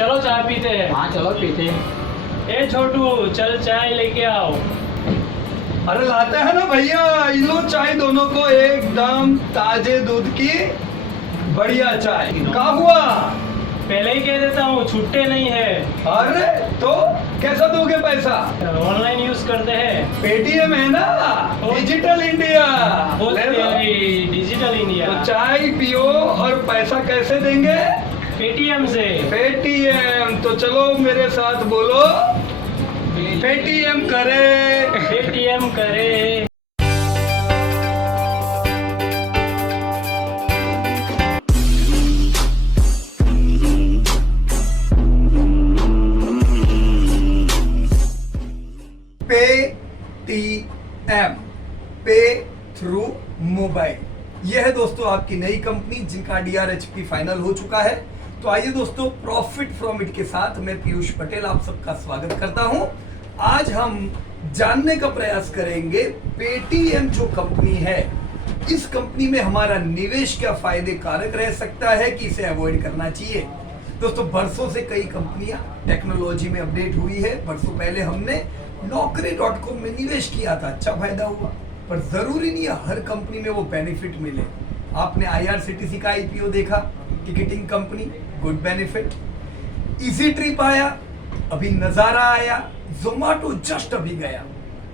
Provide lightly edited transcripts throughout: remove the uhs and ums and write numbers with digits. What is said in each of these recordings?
चलो चाय पीते हैं। हाँ चलो पीते हैं। ए छोटू, चल चाय लेके आओ। अरे लाते हैं ना भैया, लो चाय दोनों को, एकदम ताजे दूध की बढ़िया चाय। क्या हुआ? पहले ही कह देता हूँ, छुट्टे नहीं है। अरे तो कैसा दोगे पैसा? ऑनलाइन यूज करते हैं। पेटीएम है ना, डिजिटल इंडिया। ले लो। Digital India. तो चाय पियो और पैसा कैसे देंगे? पेटीएम से। पेटीएम। तो चलो मेरे साथ बोलो, पेटीएम करे। पेटीएम करे। पेटीएम, पे थ्रू मोबाइल। यह है दोस्तों आपकी नई कंपनी जिनका DRHP फाइनल हो चुका है। तो आइए दोस्तों, प्रॉफिट फ्रॉम इट के साथ मैं पीयूष पटेल आप सबका स्वागत करता हूं। आज हम जानने का प्रयास करेंगे पेटीएम जो कंपनी है, इस कंपनी में हमारा निवेश क्या फायदे कारक रह सकता है कि इसे अवॉइड करना चाहिए। दोस्तों बरसों से कई कंपनियां टेक्नोलॉजी में अपडेट हुई है। बरसों पहले हमने Naukri.com में निवेश किया था, अच्छा फायदा हुआ, पर जरूरी नहीं है हर कंपनी में वो बेनिफिट मिले। आपने IRCTC का IPO देखा, ticketing company, good benefit. Easy trip आया, अभी नजारा आया, जोमेटो जस्ट अभी गया,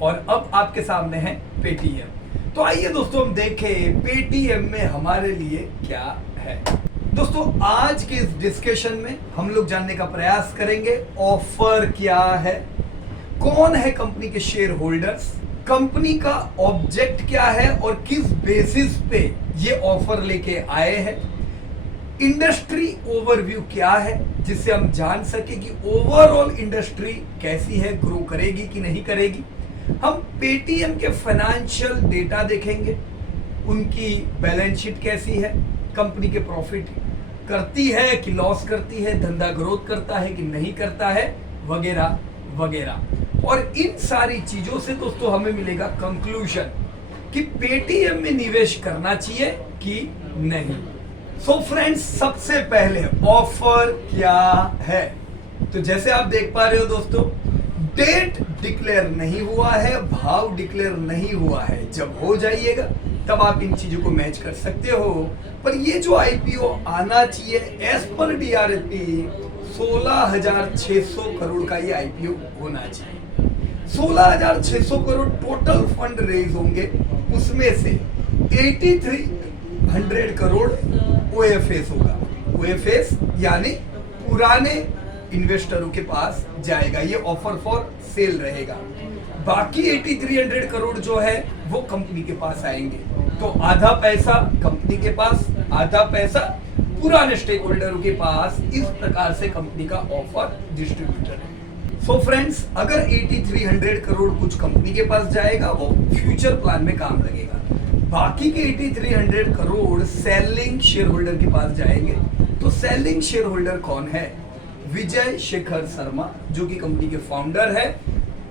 और अब आपके सामने है पेटीएम। तो आइए दोस्तों हम देखें पेटीएम में हमारे लिए क्या है। दोस्तों आज के इस डिस्कशन में हम लोग जानने का प्रयास करेंगे ऑफर क्या है, कौन है कंपनी के शेयर होल्डर्स, कंपनी का ऑब्जेक्ट क्या है और किस बेसिस पे ये ऑफर लेके आए हैं, इंडस्ट्री ओवरव्यू क्या है जिससे हम जान सके कि ओवरऑल इंडस्ट्री कैसी है, ग्रो करेगी कि नहीं करेगी। हम पेटीएम के फाइनेंशियल डेटा देखेंगे, उनकी बैलेंस शीट कैसी है, कंपनी के प्रॉफिट करती है कि लॉस करती है, धंधा ग्रोथ करता है कि नहीं करता है, वगैरह वगैरह। और इन सारी चीजों से दोस्तों हमें मिलेगा कंक्लूजन कि पेटीएम में निवेश करना चाहिए कि नहीं। सो फ्रेंड्स, सबसे पहले ऑफर क्या है। तो जैसे आप देख पा रहे हो दोस्तों, डेट डिक्लेयर नहीं हुआ है, भाव डिक्लेयर नहीं हुआ है। जब हो जाइएगा तब आप इन चीजों को मैच कर सकते हो। पर ये जो IPO आना चाहिए एज पर DRHP 16,600 करोड़ का ये IPO होना चाहिए। 16,600 करोड़ टोटल फंड रेज होंगे, उसमें से 8,300 करोड़ OFS होगा। OFS यानी पुराने इन्वेस्टरों के पास जाएगा, ये ऑफर फॉर सेल रहेगा। बाकी 8,300 करोड़ जो है वो कंपनी के पास आएंगे। तो आधा पैसा कंपनी के पास, आधा पैसा पुराने स्टेक होल्डरों के पास। इस प्रकार से कंपनी का ऑफर डिस्ट्रीब्यूटर है। सो फ्रेंड्स, अगर 8,300 करोड़ कुछ कंपनी के पास जाएगा वो फ्यूचर प्लान में काम लगेगा। बाकी के 8,300 करोड़ सेलिंग शेयर होल्डर के पास जाएंगे। तो सेलिंग शेयर होल्डर कौन है? विजय शेखर शर्मा, जो कि कंपनी के फाउंडर है।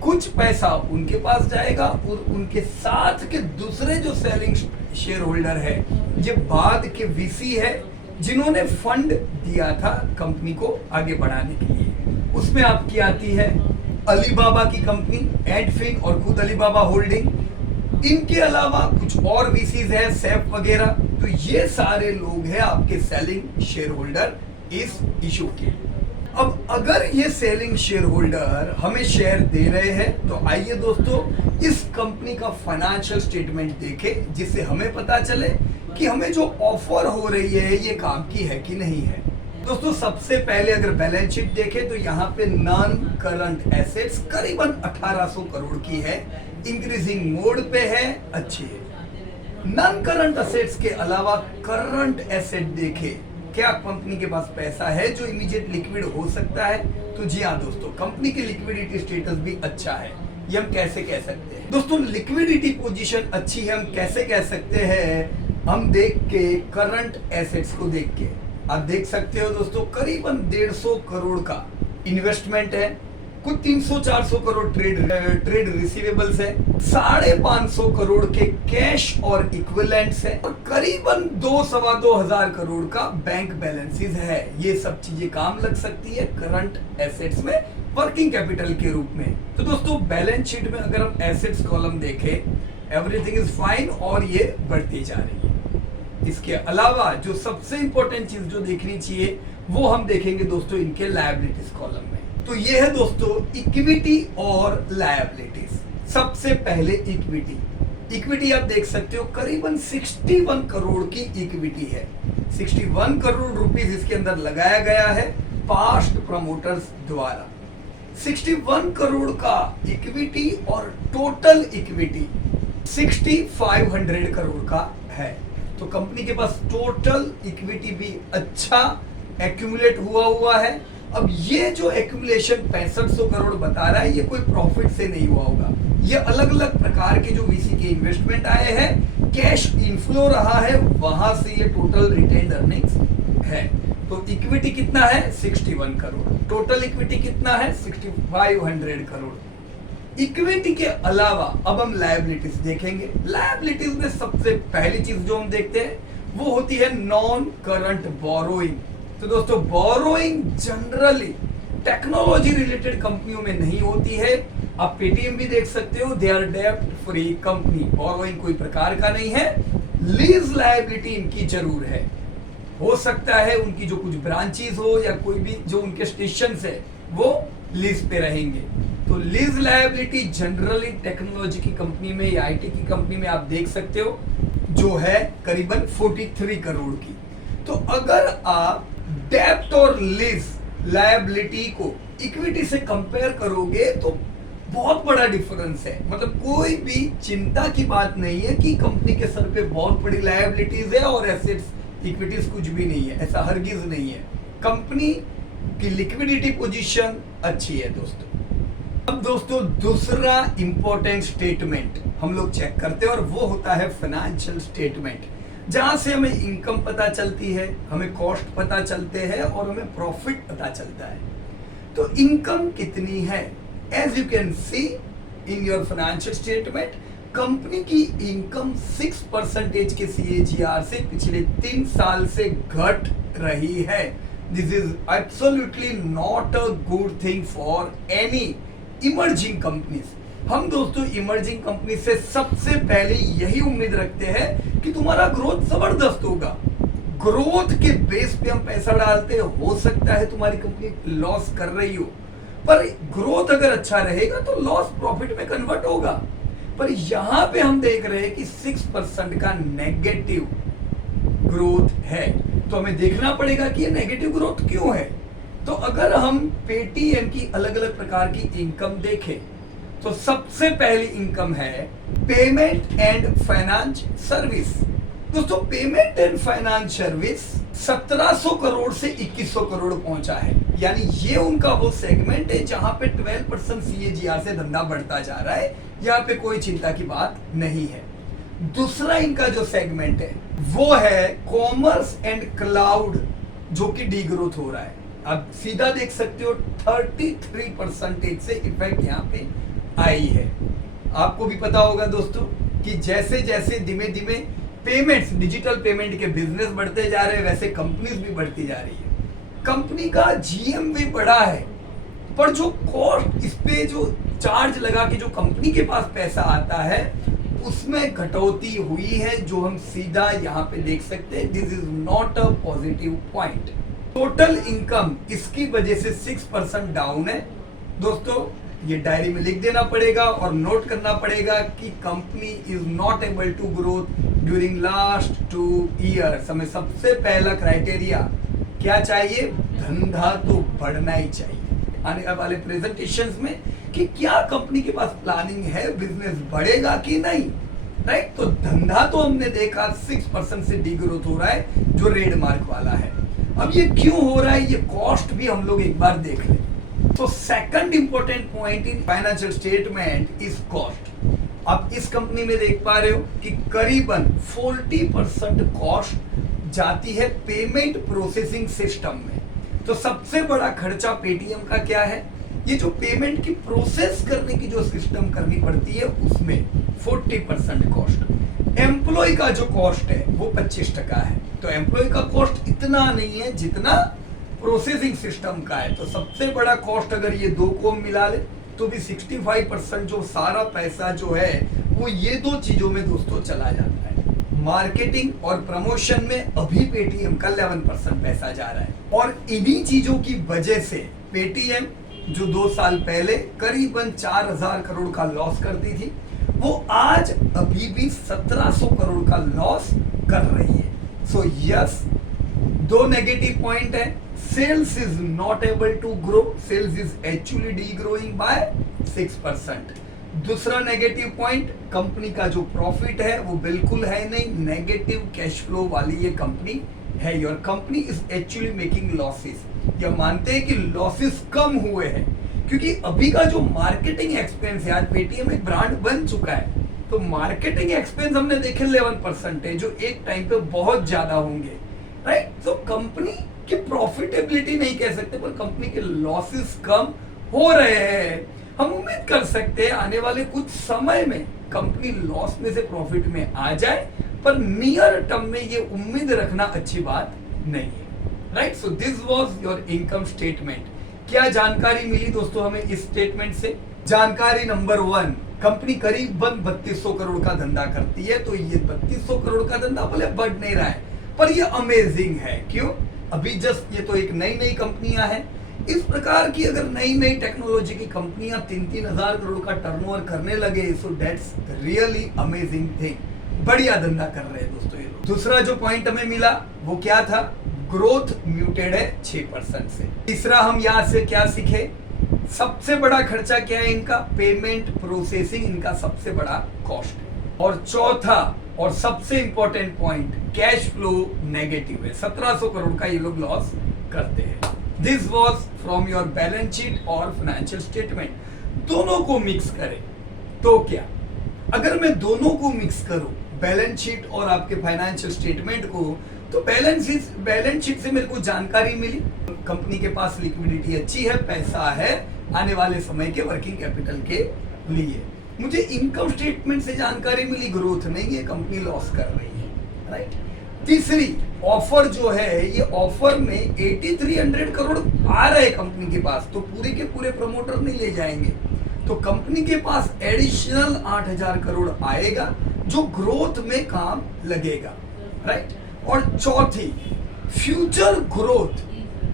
कुछ पैसा उनके पास जाएगा और उनके साथ के दूसरे जो सेलिंग शेयर होल्डर है, ये बाद के VC है जिन्होंने फंड दिया था कंपनी को आगे बढ़ाने के लिए। उसमें आपकी आती है अलीबाबा की कंपनी, एडफिन और खुद अलीबाबा होल्डिंग। इनके अलावा कुछ और VCs है, सैफ वगैरह। तो ये सारे लोग हैं आपके सेलिंग शेयर होल्डर इस इशू के। अब अगर ये सेलिंग शेयर होल्डर हमें शेयर दे रहे हैं, तो आइए दोस्तों इस कंपनी का फाइनेंशियल स्टेटमेंट देखें, जिससे हमें पता चले कि हमें जो ऑफर हो रही है ये काम की है कि नहीं है। दोस्तों सबसे पहले अगर बैलेंस शीट देखें तो यहाँ पे नॉन करंट एसेट्स करीबन 1,800 करोड़ की है, इंक्रीजिंग मोड पे है, अच्छी है। नॉन करंट एसेट्स के अलावा करंट एसेट देखें, क्या कंपनी के पास पैसा है जो इमीडिएट लिक्विड हो सकता है? तो जी हाँ दोस्तों, कंपनी की लिक्विडिटी स्टेटस भी अच्छा है। ये हम कैसे कह सकते हैं दोस्तों? लिक्विडिटी पोजीशन अच्छी है, हम कैसे कह सकते हैं? हम देख के करंट एसेट्स को देख के आप देख सकते हो दोस्तों, करीबन 150 करोड़ का इन्वेस्टमेंट है। कुछ 300-400 करोड़ ट्रेड रिसीवेबल्स है, 550 करोड़ के कैश और इक्विवेलेंट्स है, और करीबन 2-2.25 करोड़ का बैंक बैलेंसेस है। ये सब चीजें काम लग सकती है करंट एसेट्स में वर्किंग कैपिटल के रूप में। तो दोस्तों बैलेंस शीट में अगर हम एसेट्स कॉलम देखें, एवरीथिंग इज फाइन और ये बढ़ती जा रही है। इसके अलावा जो सबसे इंपॉर्टेंट चीज जो देखनी चाहिए वो हम देखेंगे दोस्तों इनके लायबिलिटीज कॉलम में। तो ये है दोस्तों इक्विटी और लायबिलिटीज। सबसे पहले इक्विटी आप देख सकते हो करीबन 61 करोड़ की इक्विटी है। 61 करोड़ रुपीस इसके अंदर लगाया गया है पास्ट प्रमोटर्स द्वारा। 61 करोड़ का इक्विटी और टोटल इक्विटी 6500 करोड़ का है। तो कंपनी के पास टोटल इक्विटी भी अच्छा एक्यूमुलेट हुआ है। अब ये जो एक्यूमुलेशन 6500 करोड़ बता रहा है, ये कोई प्रॉफिट से नहीं हुआ होगा। ये अलग अलग प्रकार के जो वीसी के इन्वेस्टमेंट आए हैं, कैश इनफ्लो रहा है, वहां से ये टोटल रिटेन्ड अर्निंग्स है। तो इक्विटी कितना है 61 करोड़, टोटल इक्विटी कितना है 6500 करोड़। इक्विटी के अलावा अब हम लायबिलिटीज देखेंगे। लायबिलिटीज में सबसे पहली चीज जो हम देखते हैं वो होती है नॉन करंट बोरोइंग। तो दोस्तों बोरोइंग जनरली टेक्नोलॉजी रिलेटेड कंपनियों में नहीं होती है। आप पेटीएम भी देख सकते हो, दे आर डेब्ट फ्री कंपनी, बोरोइंग कोई प्रकार का नहीं है। लीज लायबिलिटी इनकी जरूर है, हो सकता है उनकी जो कुछ ब्रांचेस हो या कोई भी जो उनके स्टेशन है वो लीज पे रहेंगे। तो लीज लायबिलिटी जनरली टेक्नोलॉजी की कंपनी में या आईटी की कंपनी में आप देख सकते हो जो है करीबन 43 करोड़ की। तो अगर आप डेब्ट और लीज लायबिलिटी को इक्विटी से कंपेयर करोगे तो बहुत बड़ा डिफरेंस है। मतलब कोई भी चिंता की बात नहीं है कि कंपनी के सर पे बहुत बड़ी लायबिलिटीज है और एसेट्स इक्विटीज कुछ भी नहीं है, ऐसा हरगिज नहीं है। कंपनी की लिक्विडिटी पोजीशन अच्छी है दोस्तों। अब दोस्तों दूसरा इंपॉर्टेंट स्टेटमेंट हम लोग चेक करते हैं और वो होता है फाइनेंशियल स्टेटमेंट, जहां से हमें इनकम पता चलती है, हमें कॉस्ट पता चलते हैं और हमें प्रॉफिट पता चलता है। तो इनकम कितनी है, as you can see in your financial statement, company की इनकम 6% के CAGR से पिछले 3 साल से घट रही है। This is absolutely not a good thing for any emerging companies. हम दोस्तों इमर्जिंग कंपनी से सबसे पहले यही उम्मीद रखते हैं कि तुम्हारा ग्रोथ जबरदस्त होगा। ग्रोथ के बेस पे हम पैसा डालते हैं, हो सकता है तुम्हारी कंपनी लॉस कर रही हो, पर ग्रोथ अगर अच्छा रहेगा तो लॉस प्रॉफिट में कन्वर्ट होगा। पर यहां पे हम देख रहे हैं कि 6% का नेगेटिव ग्रोथ है, तो हमें देखना पड़ेगा कि ये नेगेटिव ग्रोथ क्यों है। तो अगर हम पेटीएम की अलग अलग प्रकार की इनकम देखें तो सबसे पहली इनकम है पेमेंट एंड फाइनेंस सर्विस। दोस्तों payment and finance service 1700 crore से 2100 करोड़ पहुंचा है। यानी ये उनका वो सेगमेंट है जहां पे 12% CAGR से धंधा बढ़ता जा रहा है, यहाँ पे कोई चिंता की बात नहीं है। दूसरा इनका जो सेगमेंट है वो है कॉमर्स एंड क्लाउड, जो कि डी ग्रोथ हो रहा है। आप सीधा देख सकते हो 33% से इफेक्ट यहाँ पे आई है। आपको भी पता होगा दोस्तों कि जैसे जैसे धीमे धीमे पेमेंट्स, डिजिटल पेमेंट के बिजनेस बढ़ते जा रहे हैं, वैसे कंपनीज भी बढ़ती जा रही है। कंपनी का GM भी बढ़ा है, पर जो कॉस्ट, इस पे जो चार्ज लगा के जो कंपनी के पास पैसा आता है उसमें कटौती हुई है, जो हम सीधा यहाँ पे देख सकते हैं। This is not a positive point. Total income इसकी वजह से 6% डाउन है। दोस्तों ये डायरी में लिख देना पड़ेगा और नोट करना पड़ेगा कि company is not able to growth during last 2 years. हमें सबसे पहला क्राइटेरिया क्या चाहिए, धंधा तो बढ़ना ही चाहिए। आने वाले प्रेजेंटेशंस में कि क्या कंपनी के पास प्लानिंग है, बिजनेस बढ़ेगा कि नहीं, राइट। तो धंधा तो हमने देखा 6% से डीग्रोथ हो रहा है, जो रेड मार्क वाला है। अब ये क्यों हो रहा है, ये कॉस्ट भी हम लोग एक बार देख लें। तो second important point in financial statement is cost. आप इस कंपनी में देख पा रहे हो कि करीबन 40% कॉस्ट जाती है पेमेंट प्रोसेसिंग सिस्टम में। तो सबसे बड़ा खर्चा पेटीएम का क्या है, ये जो पेमेंट की प्रोसेस करने की जो सिस्टम करनी पड़ती है उसमें 40% कॉस्ट। एम्प्लॉय का जो कॉस्ट है वो 25% है। तो एम्प्लॉय का कॉस्ट इतना नहीं है जितना प्रोसेसिंग सिस्टम का है। तो सबसे बड़ा कॉस्ट अगर ये दो को मिला ले तो भी 65% जो सारा पैसा जो है वो ये दो चीजों में दोस्तों चला जाता है। मार्केटिंग और प्रमोशन में अभी पेटीएम का 11% पैसा जा रहा है और इन्हीं चीजों की वजह से पेटीएम जो 2 साल पहले करीबन 4000 करोड़ का लॉस करती थी वो आज अभी भी 1700 करोड़ का लॉस कर रही है। सो यस, दो नेगेटिव पॉइंट है। Sales is not able to grow, sales is actually degrowing by 6%। दूसरा नेगेटिव पॉइंट, कंपनी का जो प्रॉफिट है वो बिल्कुल है नहीं, नेगेटिव कैश फ्लो वाली ये कंपनी है। Your company is actually making losses. ये मानते हैं कि लॉसेस कम हुए हैं क्योंकि अभी का जो मार्केटिंग एक्सपेंस है, आज पेटीएम एक ब्रांड बन चुका है तो मार्केटिंग एक्सपेंस हमने देखे 11% है जो एक टाइम पे बहुत ज्यादा होंगे, राइट। तो कंपनी की प्रॉफिटेबिलिटी नहीं कह सकते पर कंपनी के लॉसेस कम हो रहे हैं। हम उम्मीद कर सकते हैं आने वाले कुछ समय में कंपनी लॉस में से प्रॉफिट में आ जाए, पर नियर टर्म में ये उम्मीद रखना अच्छी बात नहीं है, right. So this was your income statement. क्या जानकारी मिली दोस्तों हमें इस स्टेटमेंट से? जानकारी नंबर 1, कंपनी करीबन 3200 करोड़ का धंधा करती है। तो ये 3200 करोड़ का धंधा भले बढ़ नहीं रहा है पर ये अमेजिंग है। क्यों? अभी जस्ट ये तो एक नई कंपनियां हैं। इस प्रकार की अगर नई टेक्नोलॉजी की कंपनियां 3-3 हजार करोड़ का टर्नओवर करने लगे, so that's really amazing thing. बढ़िया धंधा कर रहे हैं दोस्तों ये लोग। दूसरा जो पॉइंट हमें मिला वो क्या था? ग्रोथ म्यूटेड है 6% से। तीसरा हम यहाँ से क्या सीखे? सबसे बड़ा खर्चा क्या है इनका? पेमेंट प्रोसेसिंग इनका सबसे बड़ा कॉस्ट है। और चौथा और सबसे important point, cash flow negative है। 1700 करोड़ का ये लोग लॉस करते हैं। This was from your balance sheet और फाइनेंशियल स्टेटमेंट। दोनों को मिक्स करें तो क्या? अगर मैं दोनों को मिक्स करूं, बैलेंस शीट और आपके फाइनेंशियल स्टेटमेंट को, तो बैलेंस शीट से मेरे को जानकारी मिली कंपनी के पास लिक्विडिटी अच्छी है, पैसा है आने वाले समय के वर्किंग कैपिटल के लिए। मुझे इनकम स्टेटमेंट से जानकारी मिली ग्रोथ नहीं है, कंपनी लॉस कर रही है, राइट। तीसरी, ऑफर जो है ये ऑफर में 8300 करोड़ आ रहे कंपनी के पास, तो पूरे के पूरे प्रमोटर नहीं ले जाएंगे, तो कंपनी के पास एडिशनल 8000 करोड़ आएगा जो ग्रोथ में काम लगेगा, राइट। और चौथी, फ्यूचर ग्रोथ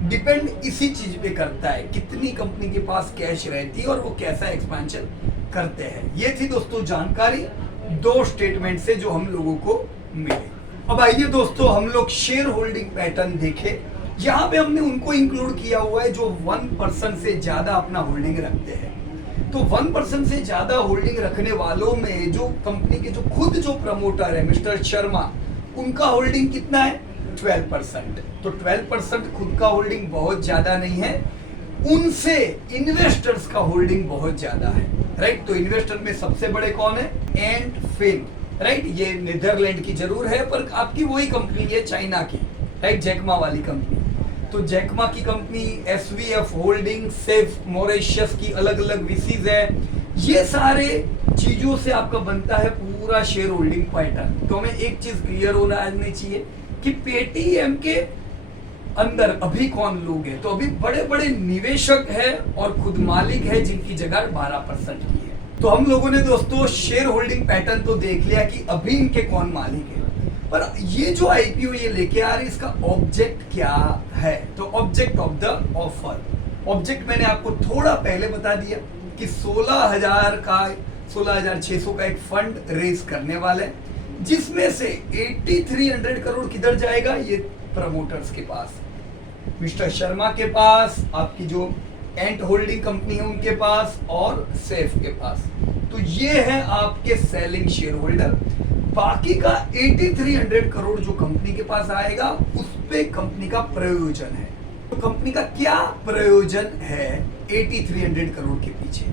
डिपेंड इसी चीज पे करता है, कितनी कंपनी के पास कैश रहती है और वो कैसा एक्सपेंशन करते हैं। ये थी दोस्तों जानकारी दो स्टेटमेंट से जो हम लोगों को मिले। अब आइए दोस्तों हम लोग शेयर होल्डिंग पैटर्न देखें। यहाँ पे हमने उनको इंक्लूड किया हुआ है जो 1% से ज्यादा अपना होल्डिंग रखते हैं। तो 1% से ज्यादा होल्डिंग रखने वालों में जो कंपनी के जो खुद जो प्रमोटर है मिस्टर शर्मा, उनका होल्डिंग कितना है? 12%। तो 12% खुद का होल्डिंग बहुत ज्यादा नहीं है, उनसे इन्वेस्टर्स का होल्डिंग बहुत ज्यादा है, राइट। तो इन्वेस्टर में सबसे बड़े कौन है? एंड फिन, राइट। ये नीदरलैंड की जरूर है पर आपकी वही कंपनी है चाइना की, राइट, जैकमा वाली कंपनी। तो जैकमा की कंपनी, एसवीएफ होल्डिंग, सेफ मॉरिशस की अलग अलग वीसीज है। ये सारे चीजों से आपका बनता है पूरा शेयर होल्डिंग पैटर्न। तो हमें एक चीज क्लियर होना आनी चाहिए कि पेटीएम के अंदर अभी कौन लोग हैं। तो अभी बड़े बड़े निवेशक है और खुद मालिक है जिनकी जगह 12% की है। तो हम लोगों ने दोस्तों शेयर होल्डिंग पैटर्न तो देख लिया कि अभी इनके कौन मालिक है, पर ये जो आईपीओ ये लेके आ रही है इसका ऑब्जेक्ट क्या है? तो object of the offer, object मैंने आपको थोड़ा पहले बता दिया कि 16,600 का एक फंड रेज करने वाले हैं, जिसमें से 8300 करोड़ किधर जाएगा? ये प्रमोटर्स के पास, मिस्टर शर्मा के पास, आपकी जो एंट होल्डिंग कंपनी है उनके पास और सेफ के पास। तो ये है आपके सेलिंग शेयर होल्डर। बाकी का 8300 करोड़ जो कंपनी के पास आएगा उस पे कंपनी का प्रयोजन है। तो कंपनी का क्या प्रयोजन है 8300 करोड़ के पीछे?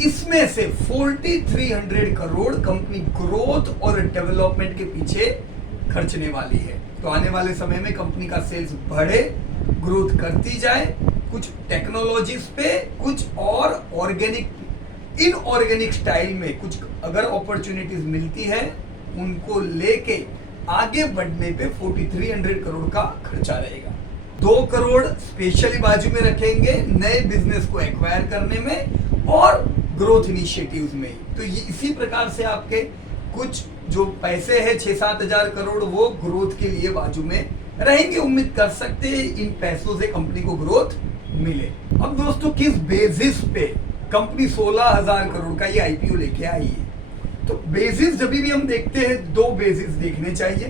इसमें से 4300 करोड़ कंपनी ग्रोथ और डेवलपमेंट के पीछे खर्चने वाली है। तो आने वाले समय में कंपनी का सेल्स बढ़े, ग्रोथ करती जाए कुछ टेक्नोलॉजीज पे, कुछ और ऑर्गेनिक, इनऑर्गेनिक स्टाइल में कुछ अगर अपॉर्चुनिटीज मिलती है उनको लेके आगे बढ़ने पे 4300 करोड़ का खर्चा रहेगा। 2 करोड़ स्पेशली बाजू में रखेंगे नए बिजनेस को एक्वायर करने में और ग्रोथ इनिशिएटिव्स में। तो ये इसी प्रकार से आपके कुछ जो पैसे हैं 6-7 हजार करोड़ वो ग्रोथ के लिए बाजू में रहेंगे। उम्मीद कर सकते हैं इन पैसों से कंपनी को ग्रोथ मिले। अब दोस्तों किस बेसिस पे कंपनी 16,000 करोड़ का ये आईपीओ लेके आई है? तो बेसिस जब भी हम देखते हैं 2 बेसिस देखने चाहिए,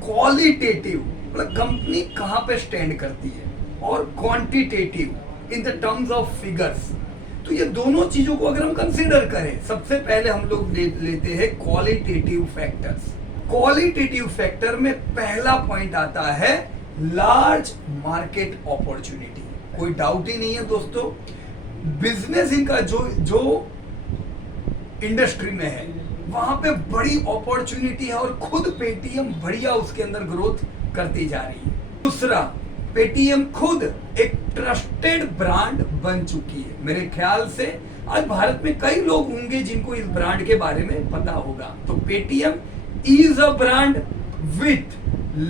क्वालिटेटिव मतलब कंपनी कहां पे स्टैंड करती है, और quantitative in the terms of figures. तो ये दोनों चीजों को अगर हम कंसीडर करें, सबसे पहले हम लोग लेते हैं क्वालिटेटिव फैक्टर्स। क्वालिटेटिव फैक्टर में पहला पॉइंट आता है लार्ज मार्केट अपॉर्चुनिटी। कोई डाउट ही नहीं है दोस्तों, बिजनेस इनका जो इंडस्ट्री में है वहां पे बड़ी अपॉर्चुनिटी है और खुद पेटीएम बढ़िया उसके अंदर ग्रोथ करती जा रही है। दूसरा, पेटीएम खुद एक ट्रस्टेड ब्रांड बन चुकी है। मेरे ख्याल से आज भारत में कई लोग होंगे जिनको इस ब्रांड के बारे में पता होगा। तो Paytm is a brand with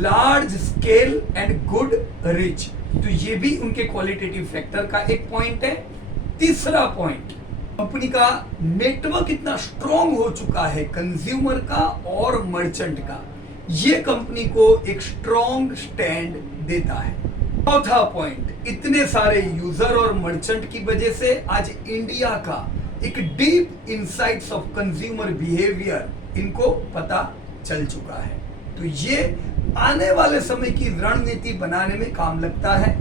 large scale and good reach. तो ये भी उनके क्वालिटेटिव फैक्टर का एक पॉइंट है। तीसरा पॉइंट, कंपनी का नेटवर्क इतना स्ट्रॉन्ग हो चुका है कंज्यूमर का और मर्चेंट का, ये कंपनी को एक स्ट्रॉन्ग स्टैंड देता है। चौथा पॉइंट, इतने सारे यूजर और मर्चेंट की वजह से आज इंडिया का एक deep insights of consumer behaviour इनको पता चल चुका है। तो ये आने वाले समय की रणनीति बनाने में काम लगता है।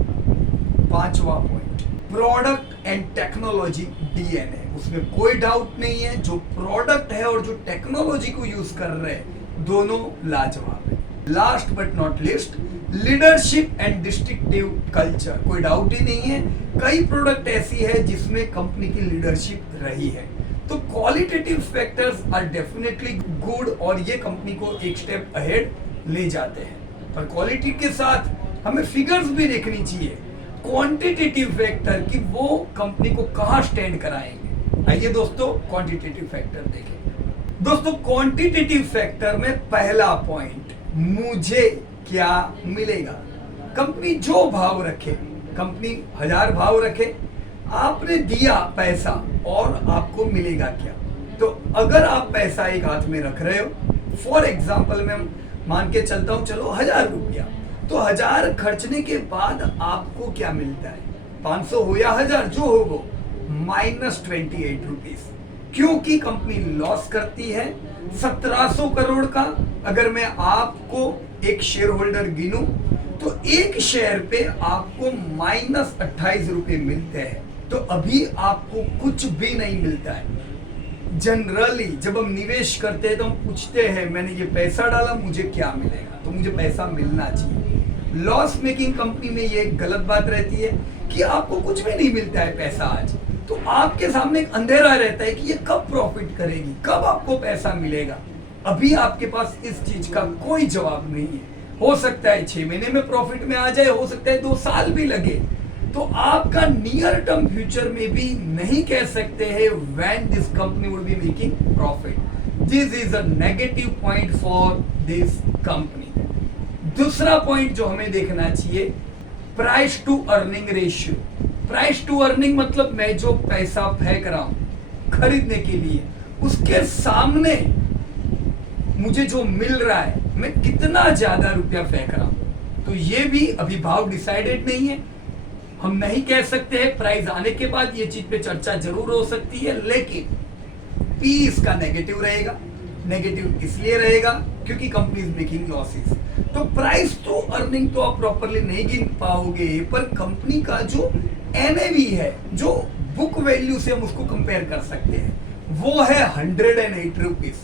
पांचवा point, product and technology DNA, उसमें कोई डाउट नहीं है। जो प्रोडक्ट है और जो टेक्नोलॉजी को यूज कर रहे हैं दोनों लाजवाब है। Last but not list, leadership and डिस्ट्रिक्टिव culture, कोई डाउट ही नहीं है। कई प्रोडक्ट ऐसी है जिसमें कंपनी की लीडरशिप रही है। तो qualitative factors are definitely good और ये कंपनी को एक स्टेप अहेड ले जाते हैं। पर क्वालिटी के साथ हमें फिगर्स भी देखनी चाहिए, क्वांटिटेटिव फैक्टर कि वो कंपनी को कहां स्टैंड कराएंगे। आइए दोस्तों क्वांटिटेटिव फैक्टर देखें। दोस्तों क्वांटिटेटिव फैक्टर में पहला पॉइंट, मुझे क्या मिलेगा। कंपनी जो भाव रखे, कंपनी 1000 भाव रखे, आपने दिया पैसा और आपको मिलेगा क्या। तो अगर आप पैसा एक हाथ में रख रहे हो, फॉर एग्जाम्पल मैं मान के चलता हूं, चलो 1000 रुपया, तो 1000 खर्चने के बाद आपको क्या मिलता है, 500 हो या 1000 जो हो वो -28 रुपीज, क्योंकि कंपनी लॉस करती है। 1700 करोड़ का अगर मैं आपको एक शेयर होल्डर गिनूं तो एक शेयर पे आपको -28 रुपए मिलते हैं। तो अभी आपको कुछ भी नहीं मिलता है। जनरली जब हम निवेश करते हैं तो हम पूछते हैं मैंने ये पैसा डाला मुझे क्या मिलेगा, तो मुझे पैसा मिलना चाहिए। लॉस मेकिंग कंपनी में ये एक गलत बात रहती है कि आपको कुछ भी नहीं मिलता है पैसा आज, तो आपके सामने एक अंधेरा रहता है कि ये कब प्रॉफिट करेगी, कब आपको पैसा मिलेगा। अभी आपके पास इस चीज का कोई जवाब नहीं है। हो सकता है 6 महीने में प्रॉफिट में आ जाए, हो सकता है 2 साल भी लगे। तो आपका नियर टर्म फ्यूचर में भी नहीं कह सकते हैं when this company would be making profit. This is a negative point for this company. दूसरा पॉइंट जो हमें देखना चाहिए, price to earning ratio. Price to earning मतलब मैं जो पैसा फेंक रहा हूं खरीदने के लिए, उसके सामने मुझे जो मिल रहा है मैं कितना ज्यादा रुपया फेंक रहा हूं। तो ये भी अभी भाव डिसाइडेड नहीं है, हम नहीं कह सकते हैं। प्राइस आने के बाद ये चीज पे चर्चा जरूर हो सकती है, लेकिन पी इसका नेगेटिव रहेगा। नेगेटिव इसलिए रहेगा क्योंकि कंपनी इज मेकिंग लॉसेस। तो प्राइस टू अर्निंग तो आप प्रॉपरली नहीं गिन पाओगे, पर कंपनी का जो एनएवी है, जो बुक वैल्यू से हम उसको कंपेयर कर सकते हैं, वो है 108 रुपीज।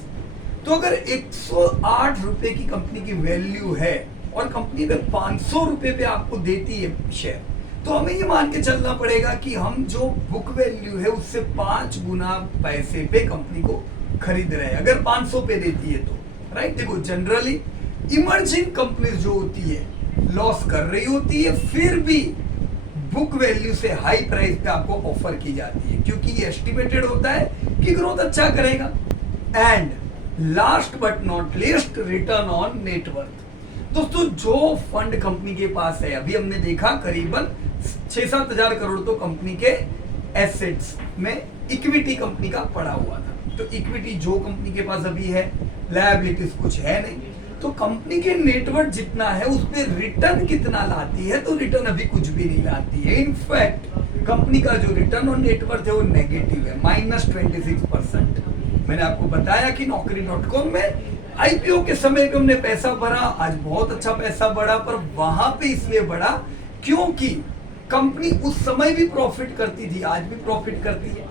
तो अगर 108 रुपए की कंपनी की वैल्यू है और कंपनी अगर 500 रुपए पे आपको देती है शेयर, तो हमें ये मान के चलना पड़ेगा कि हम जो बुक वैल्यू है उससे 5 गुना पैसे पे कंपनी को खरीद रहे हैं, अगर 500 पे देती है तो। राइट, देखो जनरली इमर्जिंग कंपनीज जो होती है लॉस कर रही होती है, फिर भी बुक वैल्यू से हाई प्राइस पे आपको ऑफर की जाती है, क्योंकि ये एस्टिमेटेड होता है कि ग्रोथ अच्छा करेगा। And last but not least, return on net worth. दोस्तों जो फंड कंपनी के पास है, अभी हमने देखा करीबन 6-7 हजार करोड़ तो कंपनी के एसेट्स में इक्विटी कंपनी का पड़ा हुआ था। तो इक्विटी जो कंपनी के पास अभी है, लायबिलिटीज कुछ है नहीं, तो कंपनी के नेटवर्थ जितना है उस पर रिटर्न कितना लाती है, तो रिटर्न अभी कुछ भी नहीं लाती है। इनफैक्ट कंपनी का जो रिटर्न ऑन नेटवर्थ है वो नेगेटिव है, -26%। मैंने आपको बताया कि Naukri.com में आईपीओ के समय पे हमने पैसा भरा, आज बहुत अच्छा पैसा बढ़ा, पर वहां पे इसलिए बढ़ा क्योंकि कंपनी उस समय भी प्रॉफिट करती थी, आज भी प्रॉफिट करती है,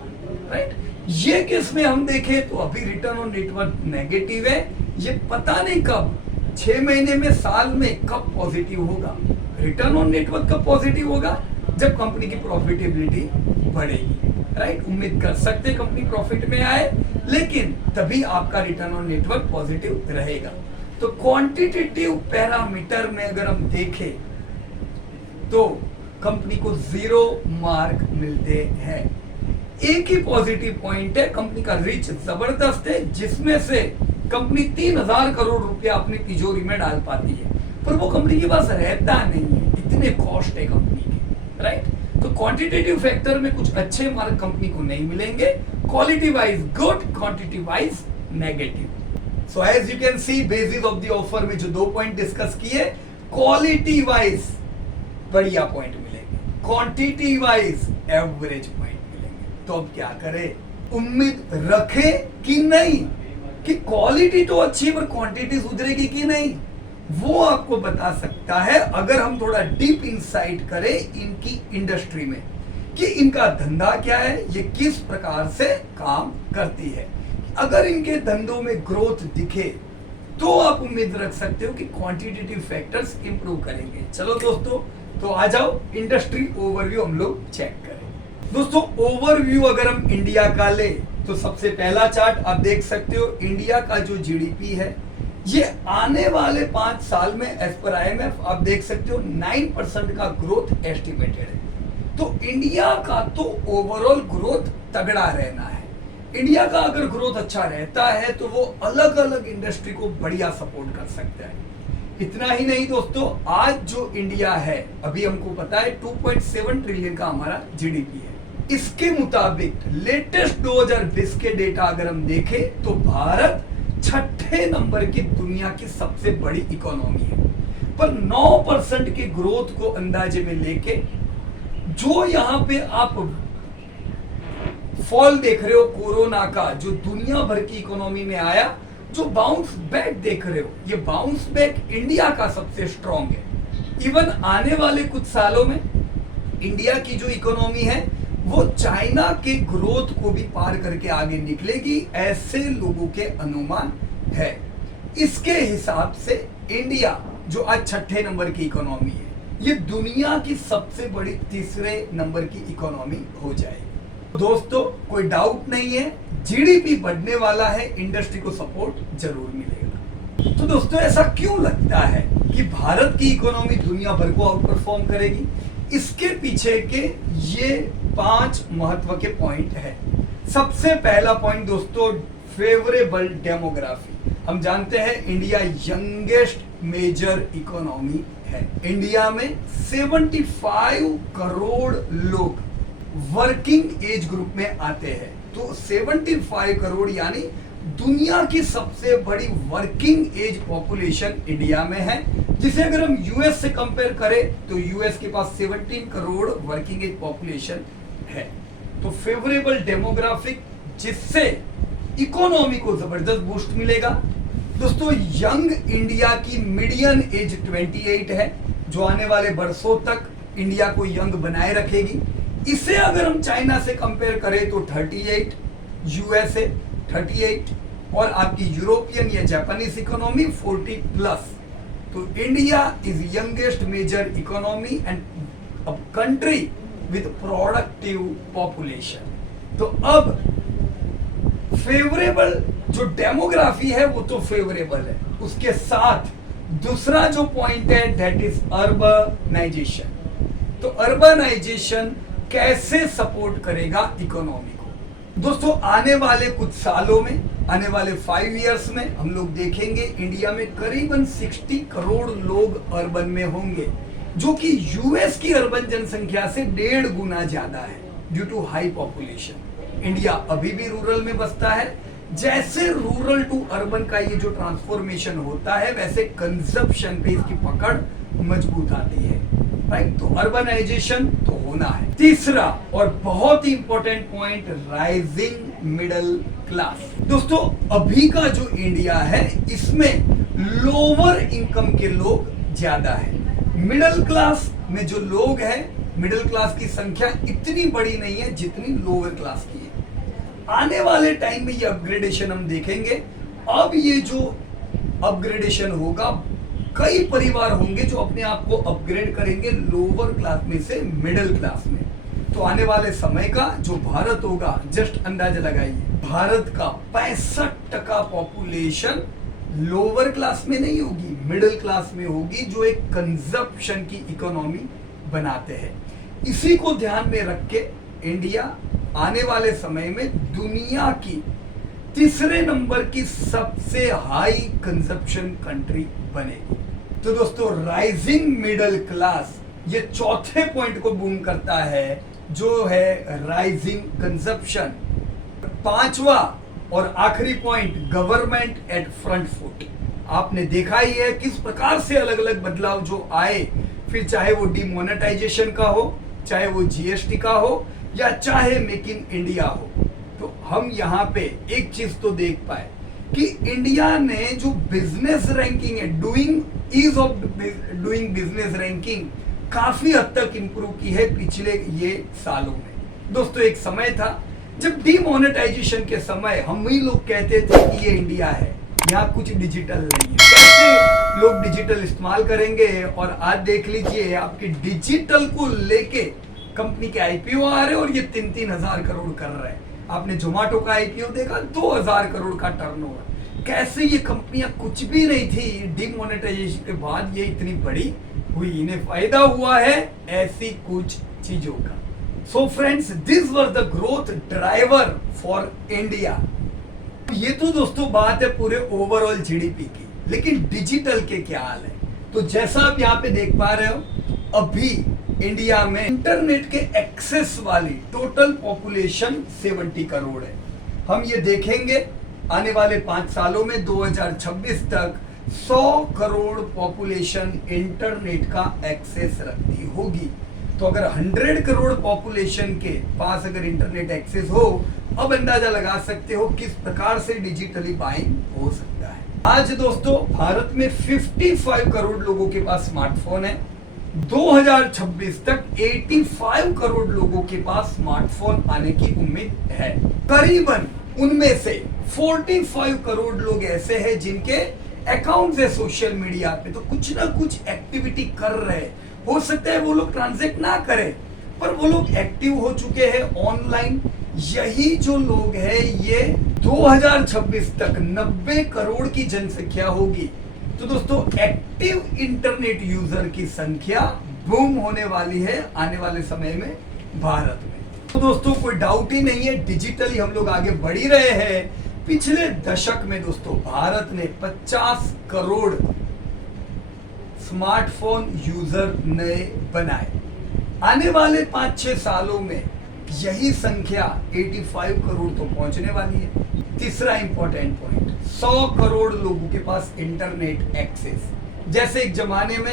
राइट। ये केस में हम देखें तो अभी रिटर्न ऑन नेटवर्थ नेगेटिव है। ये पता नहीं कब, 6 महीने में, साल में कब पॉजिटिव होगा। रिटर्न ऑन नेटवर्थ कब पॉजिटिव होगा, जब कंपनी की प्रॉफिटेबिलिटी बढ़ेगी, राइट। उम्मीद कर सकते हैं कंपनी प्रॉफिट में आए, लेकिन तभी आपका रिटर्न ऑन नेटवर्थ पॉजिटिव रहेगा। तो क्वांटिटेटिव पैरामीटर में अगर हम देखें तो कंपनी को 0 मार्क मिलते हैं। एक ही पॉजिटिव पॉइंट है, कंपनी का रिच जबरदस्त है, जिसमें से कंपनी 3000 करोड़ रुपया अपनी तिजोरी में डाल पाती है, पर वो कंपनी के पास रहता नहीं है, इतने कॉस्ट है कंपनी के, राइट। तो क्वांटिटेटिव फैक्टर में कुछ अच्छे मार्क कंपनी को नहीं मिलेंगे, quality wise good, quantity wise negative. So as you can see, basis of the offer में जो 2 पॉइंट डिस्कस किए, क्वालिटी वाइज बढ़िया पॉइंट मिलेंगे, क्वांटिटी वाइज एवरेज पॉइंट मिलेंगे। तो अब क्या करें, उम्मीद रखे कि नहीं कि क्वालिटी तो अच्छी पर क्वांटिटी सुधरेगी कि नहीं, वो आपको बता सकता है अगर हम थोड़ा डीप इनसाइट करें इनकी इंडस्ट्री में कि इनका धंधा क्या है, ये किस प्रकार से काम करती है। अगर इनके धंधों में ग्रोथ दिखे तो आप उम्मीद रख सकते हो कि क्वांटिटेटिव फैक्टर्स इंप्रूव करेंगे। चलो दोस्तों, तो आ जाओ इंडस्ट्री ओवरव्यू हम लोग चेक करें। दोस्तों ओवरव्यू अगर हम इंडिया का ले तो सबसे पहला चार्ट आप देख सकते हो, इंडिया का जो जीडीपी है ये आने वाले 5 साल में एज पर IMF आप देख सकते हो 9% का ग्रोथ एस्टिमेटेड है। तो इंडिया का तो ओवरऑल ग्रोथ तगड़ा रहना है। इंडिया का अगर ग्रोथ अच्छा रहता है तो वो अलग अलग इंडस्ट्री को बढ़िया सपोर्ट कर सकता है। इतना ही नहीं दोस्तों, आज जो इंडिया है अभी हमको पता है 2.7 ट्रिलियन का हमारा जीडीपी है। इसके मुताबिक लेटेस्ट 2020 के डेटा अगर हम देखें तो भारत 6ठे नंबर की दुनिया की सबसे बड़ी इकोनॉमी है, पर 9% के ग्रोथ को अंदाजे में लेके जो यहां पे आप फॉल देख रहे हो कोरोना का, जो दुनिया भर की इकोनॉमी में आया, जो बाउंस बैक देख रहे हो, ये बाउंस बैक इंडिया का सबसे स्ट्रॉन्ग है। इवन आने वाले कुछ सालों में इंडिया की जो इकोनॉमी है वो चाइना के ग्रोथ को भी पार करके आगे निकलेगी, ऐसे लोगों के अनुमान है। इसके हिसाब से इंडिया जो आज 6ठे नंबर की इकोनॉमी है, ये दुनिया की सबसे बड़ी 3रे नंबर की इकोनॉमी हो जाएगी। दोस्तों कोई डाउट नहीं है, जीडीपी बढ़ने वाला है, इंडस्ट्री को सपोर्ट जरूर मिलेगा। तो दोस्तों ऐसा क्यों लगता है कि भारत की इकोनॉमी दुनिया भर को आउट परफॉर्म करेगी? इसके पीछे के ये 5 महत्व के पॉइंट है। सबसे पहला पॉइंट दोस्तों, फेवरेबल डेमोग्राफी। हम जानते हैं इंडिया यंगेस्ट मेजर इकोनॉमी है। इंडिया में 75 करोड़ लोग वर्किंग एज ग्रुप में आते हैं, तो 75 करोड़ यानी दुनिया की सबसे बड़ी वर्किंग एज पॉपुलेशन इंडिया में है। जिसे अगर हम यूएस से कंपेयर करें तो यूएस के पास 17 करोड़ वर्किंग एज पॉपुलेशन है। तो फेवरेबल डेमोग्राफिक, जिससे इकोनॉमी को जबरदस्त बूस्ट मिलेगा। दोस्तों यंग इंडिया की मीडियन एज 28 है, जो आने वाले बरसों तक इंडिया को यंग बनाए रखेगी। इसे अगर हम चाइना से कंपेयर करें तो 38, यूएसए 38 और आपकी यूरोपियन या जापानीज इकोनॉमी 40+। तो India is youngest major economy and a country with productive population. तो अब फेवरेबल जो डेमोग्राफी है वो तो फेवरेबल है, उसके साथ दूसरा जो पॉइंट है दैट इज अर्बनाइजेशन। तो अर्बनाइजेशन कैसे सपोर्ट करेगा इकोनॉमी को। दोस्तों आने वाले कुछ सालों में, आने वाले 5 इयर्स में हम लोग देखेंगे इंडिया में करीबन 60 करोड़ लोग अर्बन में होंगे, जो कि यूएस की अर्बन जनसंख्या से 1.5 गुना ज्यादा है due to high population. India अभी भी रूरल में बसता है। जैसे रूरल टू अर्बन का ये जो ट्रांसफॉर्मेशन होता है, वैसे कंजप्शन पे इसकी पकड़ मजबूत आती है, राइट। तो अर्बनाइजेशन तो होना है। तीसरा और बहुत ही important point, rising middle class. दोस्तों अभी का जो इंडिया है इसमें लोअर इनकम के लोग ज्यादा है। मिडिल क्लास में जो लोग हैं, मिडिल क्लास की संख्या इतनी बड़ी नहीं है जितनी लोअर क्लास की है। आने वाले टाइम में ये अपग्रेडेशन हम देखेंगे। अब ये जो अपग्रेडेशन होगा, कई परिवार होंगे जो अपने आप को अपग्रेड करेंगे लोअर क्लास में से मिडिल क्लास में। तो आने वाले समय का जो भारत होगा, जस्ट अंदाजा लगाइए, भारत का 65% पॉपुलेशन लोअर क्लास में नहीं होगी, मिडिल क्लास में होगी, जो एक कंजप्शन की इकोनॉमी बनाते हैं। इसी को ध्यान में रख के इंडिया आने वाले समय में दुनिया की तीसरे नंबर की सबसे हाई कंजप्शन कंट्री बनेगी। तो दोस्तों राइजिंग मिडिल क्लास ये चौथे पॉइंट को बूम करता है, जो है राइजिंग कंजप्शन। पांचवा और आखिरी point, government at front foot. आपने देखा ही है किस प्रकार से अलग अलग बदलाव जो आए, फिर चाहे वो डिमोनेटाइजेशन का हो, चाहे वो जीएसटी का हो, या चाहे मेक इन इंडिया हो। तो हम यहाँ पे एक चीज तो देख पाए कि इंडिया ने जो बिजनेस रैंकिंग है, ease of doing business ranking काफी हद तक इंप्रूव की है पिछले ये सालों में। दोस्तों एक समय था जब डिमोनेटाइजेशन के समय हम ही लोग कहते थे कि ये इंडिया है, यहाँ कुछ डिजिटल नहीं है, कैसे लोग डिजिटल इस्तेमाल करेंगे। और आज देख लीजिए आपके डिजिटल को लेके कंपनी के आईपीओ आ रहे हैं और ये 3-3 हजार करोड़ कर रहे हैं। आपने जोमेटो का आईपीओ देखा, 2000 करोड़ का टर्नओवर। कैसे ये कंपनियां कुछ भी नहीं थी, डिमोनेटाइजेशन के बाद ये इतनी बड़ी हुई, इन्हें फायदा हुआ है ऐसी कुछ चीजों का। So friends, this were the growth driver for India. ये तो दोस्तों बात है पूरे ओवरऑल जीडीपी की, लेकिन डिजिटल के क्या हाल है। तो जैसा आप यहाँ पे देख पा रहे हो, अभी इंडिया में इंटरनेट के एक्सेस वाली टोटल पॉपुलेशन 70 करोड़ है। हम ये देखेंगे आने वाले 5 सालों में 2026 तक 100 करोड़ पॉपुलेशन इंटरनेट का एक्सेस रखती होगी। तो अगर 100 करोड़ पॉपुलेशन के पास अगर इंटरनेट एक्सेस हो, अब अंदाजा लगा सकते हो किस प्रकार से डिजिटली बाइंग हो सकता है। आज दोस्तों भारत में 55 करोड़ लोगों के पास स्मार्टफोन है। 2026 तक 85 करोड़ लोगों के पास स्मार्टफोन आने की उम्मीद है। करीबन उनमें से 45 करोड़ लोग ऐसे हैं जिनके अकाउंट्स है सोशल मीडिया पे, तो कुछ ना कुछ एक्टिविटी कर रहे हैं। हो सकता है वो लोग ट्रांजैक्ट ना करें, पर वो लोग एक्टिव हो चुके हैं ऑनलाइन। यही जो लोग हैं ये 2026 तक 90 करोड़ की जनसंख्या होगी। तो दोस्तों एक्टिव इंटरनेट यूजर की संख्या बूम होने वाली है आने वाले समय में भारत में। तो दोस्तों कोई डाउट ही नहीं है, डिजिटली हम लोग आगे बढ़ ही रहे हैं। पिछले दशक में दोस्तों भारत ने 50 करोड़ स्मार्टफोन यूजर नए बनाए। आने वाले 5-6 सालों में यही संख्या 85 करोड़ तो पहुंचने वाली है। तीसरा इंपॉर्टेंट पॉइंट, 100 करोड़ लोगों के पास इंटरनेट एक्सेस। जैसे एक जमाने में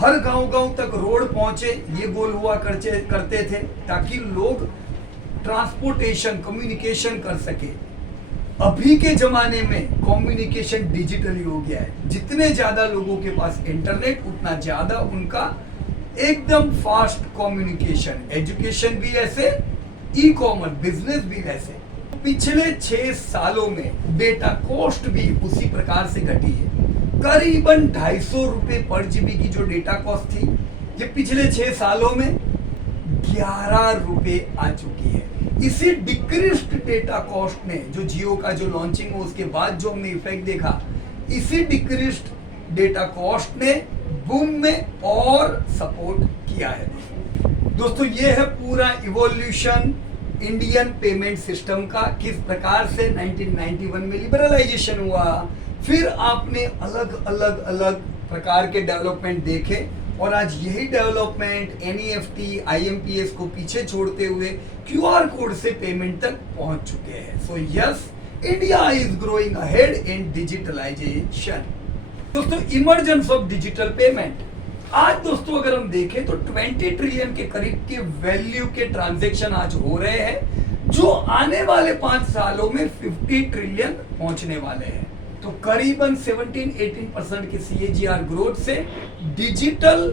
हर गांव तक रोड पहुंचे, ये गोल हुआ करते थे ताकि लोग ट्रांसपोर्टेशन कम्युनिकेशन कर सके। अभी के जमाने में कम्युनिकेशन डिजिटली हो गया है। जितने ज्यादा लोगों के पास इंटरनेट, उतना ज्यादा उनका एकदम फास्ट कम्युनिकेशन, एजुकेशन भी ऐसे, ई कॉमर्स बिजनेस भी वैसे। पिछले 6 सालों में डेटा कॉस्ट भी उसी प्रकार से घटी है। करीबन 250 रुपए पर जीबी की जो डेटा कॉस्ट थी, ये पिछले 6 सालों में 11 रुपए आ चुकी है। इसी डिक्रीज्ड डेटा कॉस्ट ने, जो जियो का जो लॉन्चिंग हो उसके बाद जो हमने इफेक्ट देखा, इसी डिक्रीज्ड डेटा कॉस्ट ने बूम में और सपोर्ट किया है। दोस्तों ये है पूरा इवोल्यूशन इंडियन पेमेंट सिस्टम का, किस प्रकार से 1991 में लिबरलाइजेशन हुआ, फिर आपने अलग अलग प्रकार के डेवलपमेंट देखे और आज यही डेवलपमेंट NEFT IMPS को पीछे छोड़ते हुए QR कोड से पेमेंट तक पहुंच चुके हैं। So yes, India is growing ahead in digitalisation. दोस्तों इमर्जेंस ऑफ डिजिटल पेमेंट, आज दोस्तों अगर हम देखें तो 20 ट्रिलियन के करीब के वैल्यू के ट्रांजैक्शन आज हो रहे हैं, जो आने वाले 5 सालों में 50 ट्रिलियन पहुंचने वाले हैं। तो करीबन 17-18% की CAGR ग्रोथ से digital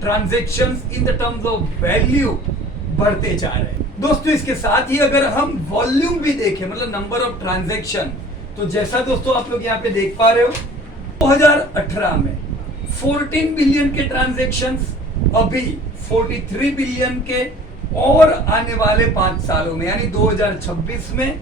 transactions in the terms of value बढ़ते जा रहे हैं। दोस्तों इसके साथ ही अगर हम वॉल्यूम भी देखें, मतलब नंबर ऑफ ट्रांजैक्शन, तो जैसा दोस्तों आप लोग यहाँ पे देख पा रहे हो, 2018 में 14 बिलियन के ट्रांजैक्शंस, अभी 43 बिलियन के, और आने वाले 5 सालों में यानी 2026 में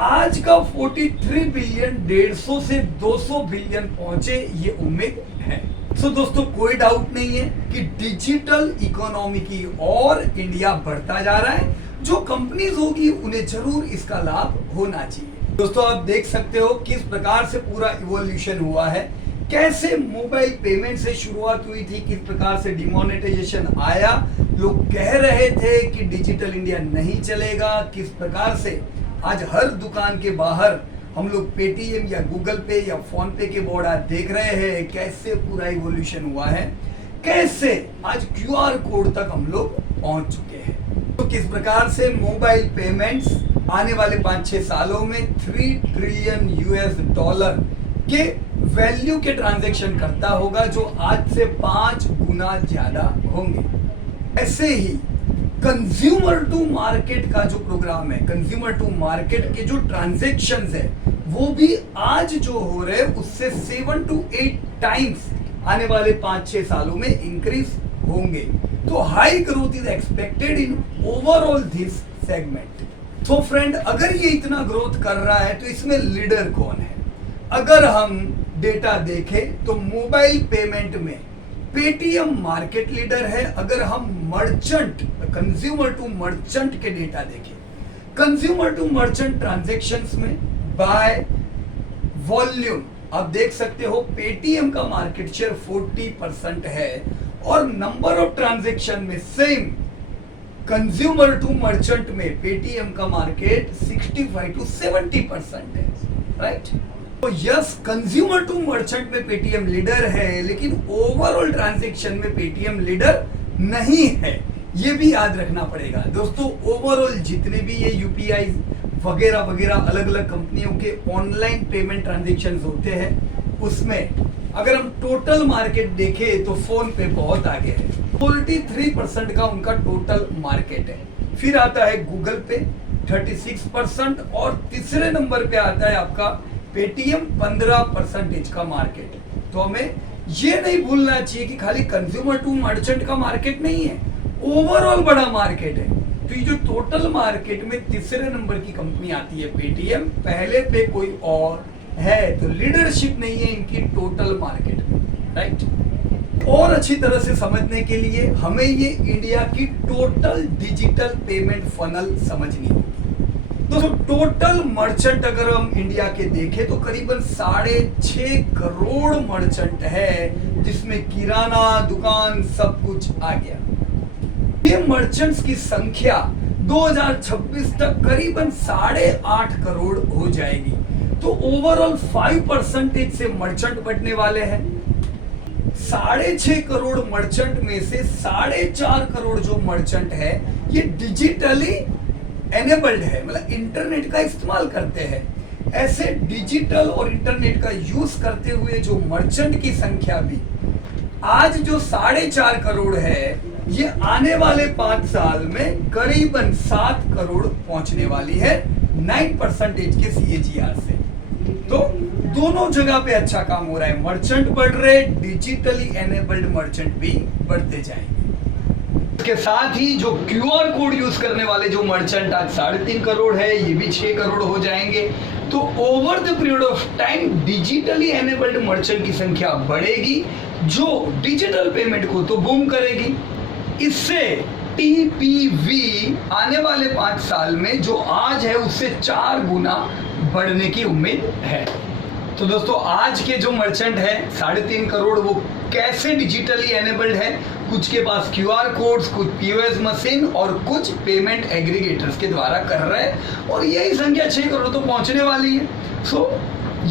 आज का 43 बिलियन 150 से 200 बिलियन पहुंचे, ये उम्मीद है। सो दोस्तों कोई डाउट नहीं है कि डिजिटल इकोनॉमी की और इंडिया बढ़ता जा रहा है। जो कंपनीज होगी उन्हें जरूर इसका लाभ होना चाहिए। दोस्तों आप देख सकते हो किस प्रकार से पूरा इवोल्यूशन हुआ है, कैसे मोबाइल पेमेंट से शुरुआत हुई थी, किस प्रकार से डिमोनेटाइजेशन आया, लोग कह रहे थे कि डिजिटल इंडिया नहीं चलेगा, किस प्रकार से आज हर दुकान के बाहर हम लोग पेटीएम या गूगल पे या फोन पे के बोर्ड आज देख रहे हैं, कैसे पूरा इवोल्यूशन हुआ है, कैसे आज QR कोड तक हम लोग पहुंच चुके हैं। तो किस प्रकार से मोबाइल पेमेंट्स आने वाले 5-6 सालों में 3 ट्रिलियन US$ के वैल्यू के ट्रांजैक्शन करता होगा, जो आज से 5 गुना ज्यादा होंगे। ऐसे ही कंज्यूमर टू मार्केट का जो प्रोग्राम है, कंज्यूमर टू मार्केट के जो ट्रांजैक्शंस है, वो भी आज जो हो रहे हैं उससे 7 to 8 टाइम्स आने वाले 5-6 सालों में इंक्रीज होंगे। तो high growth is expected in overall this segment. तो फ्रेंड, अगर ये इतना ग्रोथ कर रहा है तो इसमें लीडर कौन है? अगर हम डेटा देखें तो मोबाइल पेमेंट में पेटीएम मार्केट लीडर है। अगर हम मर्चेंट, कंज्यूमर टू मर्चेंट के डेटा देखें, कंज्यूमर टू मर्चेंट ट्रांजैक्शंस में बाय वॉल्यूम आप देख सकते हो पेटीएम का मार्केट शेयर 40% है, और नंबर ऑफ ट्रांजैक्शन में सेम कंज्यूमर टू मर्चेंट में पेटीएम का मार्केट 65 to 70% है, राइट? तो यस, कंज्यूमर टू मर्चेंट में पेटीएम लीडर है, लेकिन ओवरऑल ट्रांजैक्शन में पेटीएम लीडर नहीं है, ये भी याद रखना पड़ेगा। दोस्तों ओवरऑल जितने भी ये UPI वगैरह वगैरह अलग अलग कंपनियों के ऑनलाइन पेमेंट ट्रांजैक्शंस होते हैं, उसमें अगर हम टोटल मार्केट देखें तो फोन पे बहुत आगे है, 43% का उनका टोटल मार्केट है। फिर आता है गूगल पे 36%, और तीसरे नंबर पे आता है आपका पेटीएम 15% का मार्केट। तो हमें ये नहीं भूलना चाहिए कि खाली कंज्यूमर टू मर्चेंट का मार्केट नहीं है, ओवरऑल बड़ा मार्केट है। तो ये जो टोटल मार्केट में तीसरे नंबर की कंपनी आती है पेटीएम, पहले पे कोई और है, तो लीडरशिप नहीं है इनकी टोटल मार्केट में, राइट? और अच्छी तरह से समझने के लिए हमें ये इंडिया की टोटल डिजिटल पेमेंट फनल समझनी होगी। दोस्तों टोटल मर्चेंट अगर हम इंडिया के देखें तो करीबन 6.5 करोड़ मर्चेंट है, जिसमें किराना दुकान सब कुछ आ गया। ये मर्चेंट्स की संख्या 2026 तक करीबन 8.5 करोड़ हो जाएगी। तो ओवरऑल 5% से मर्चेंट बढ़ने वाले हैं। 6.5 करोड़ मर्चेंट में से 4.5 करोड़ जो मर्चेंट है ये डिजिटली एनेबल्ड है, मतलब इंटरनेट का इस्तेमाल करते हैं। ऐसे डिजिटल और इंटरनेट का यूज करते हुए जो मर्चेंट की संख्या भी आज जो 4.5 करोड़ है, ये आने वाले 5 साल में करीबन 7 करोड़ पहुंचने वाली है 9% के CAGR से। तो दोनों जगह पे अच्छा काम हो रहा है, मर्चेंट बढ़ रहे, डिजिटली एनेबल्ड मर्चेंट भी बढ़ते जाएंगे। इसके साथ ही जो QR कोड यूज करने वाले जो मर्चेंट आज 3.5 करोड़ है, ये भी 6 करोड़ हो जाएंगे। तो over the period of time digitally enabled merchant की संख्या बढ़ेगी, जो डिजिटल पेमेंट को तो बूम करेगी। इससे टीपीवी आने वाले 5 साल में जो आज है उससे 4 गुना बढ़ने की उम्मीद है। तो दोस्तों आज के जो मर्चेंट है 3.5 करोड़, वो कैसे डिजिटली एनेबल्ड है? कुछ के पास QR कोड्स, कुछ POS मशीन और कुछ पेमेंट एग्रीगेटर्स के द्वारा कर रहे हैं, और यही संख्या 6 करोड़ तो पहुंचने वाली है।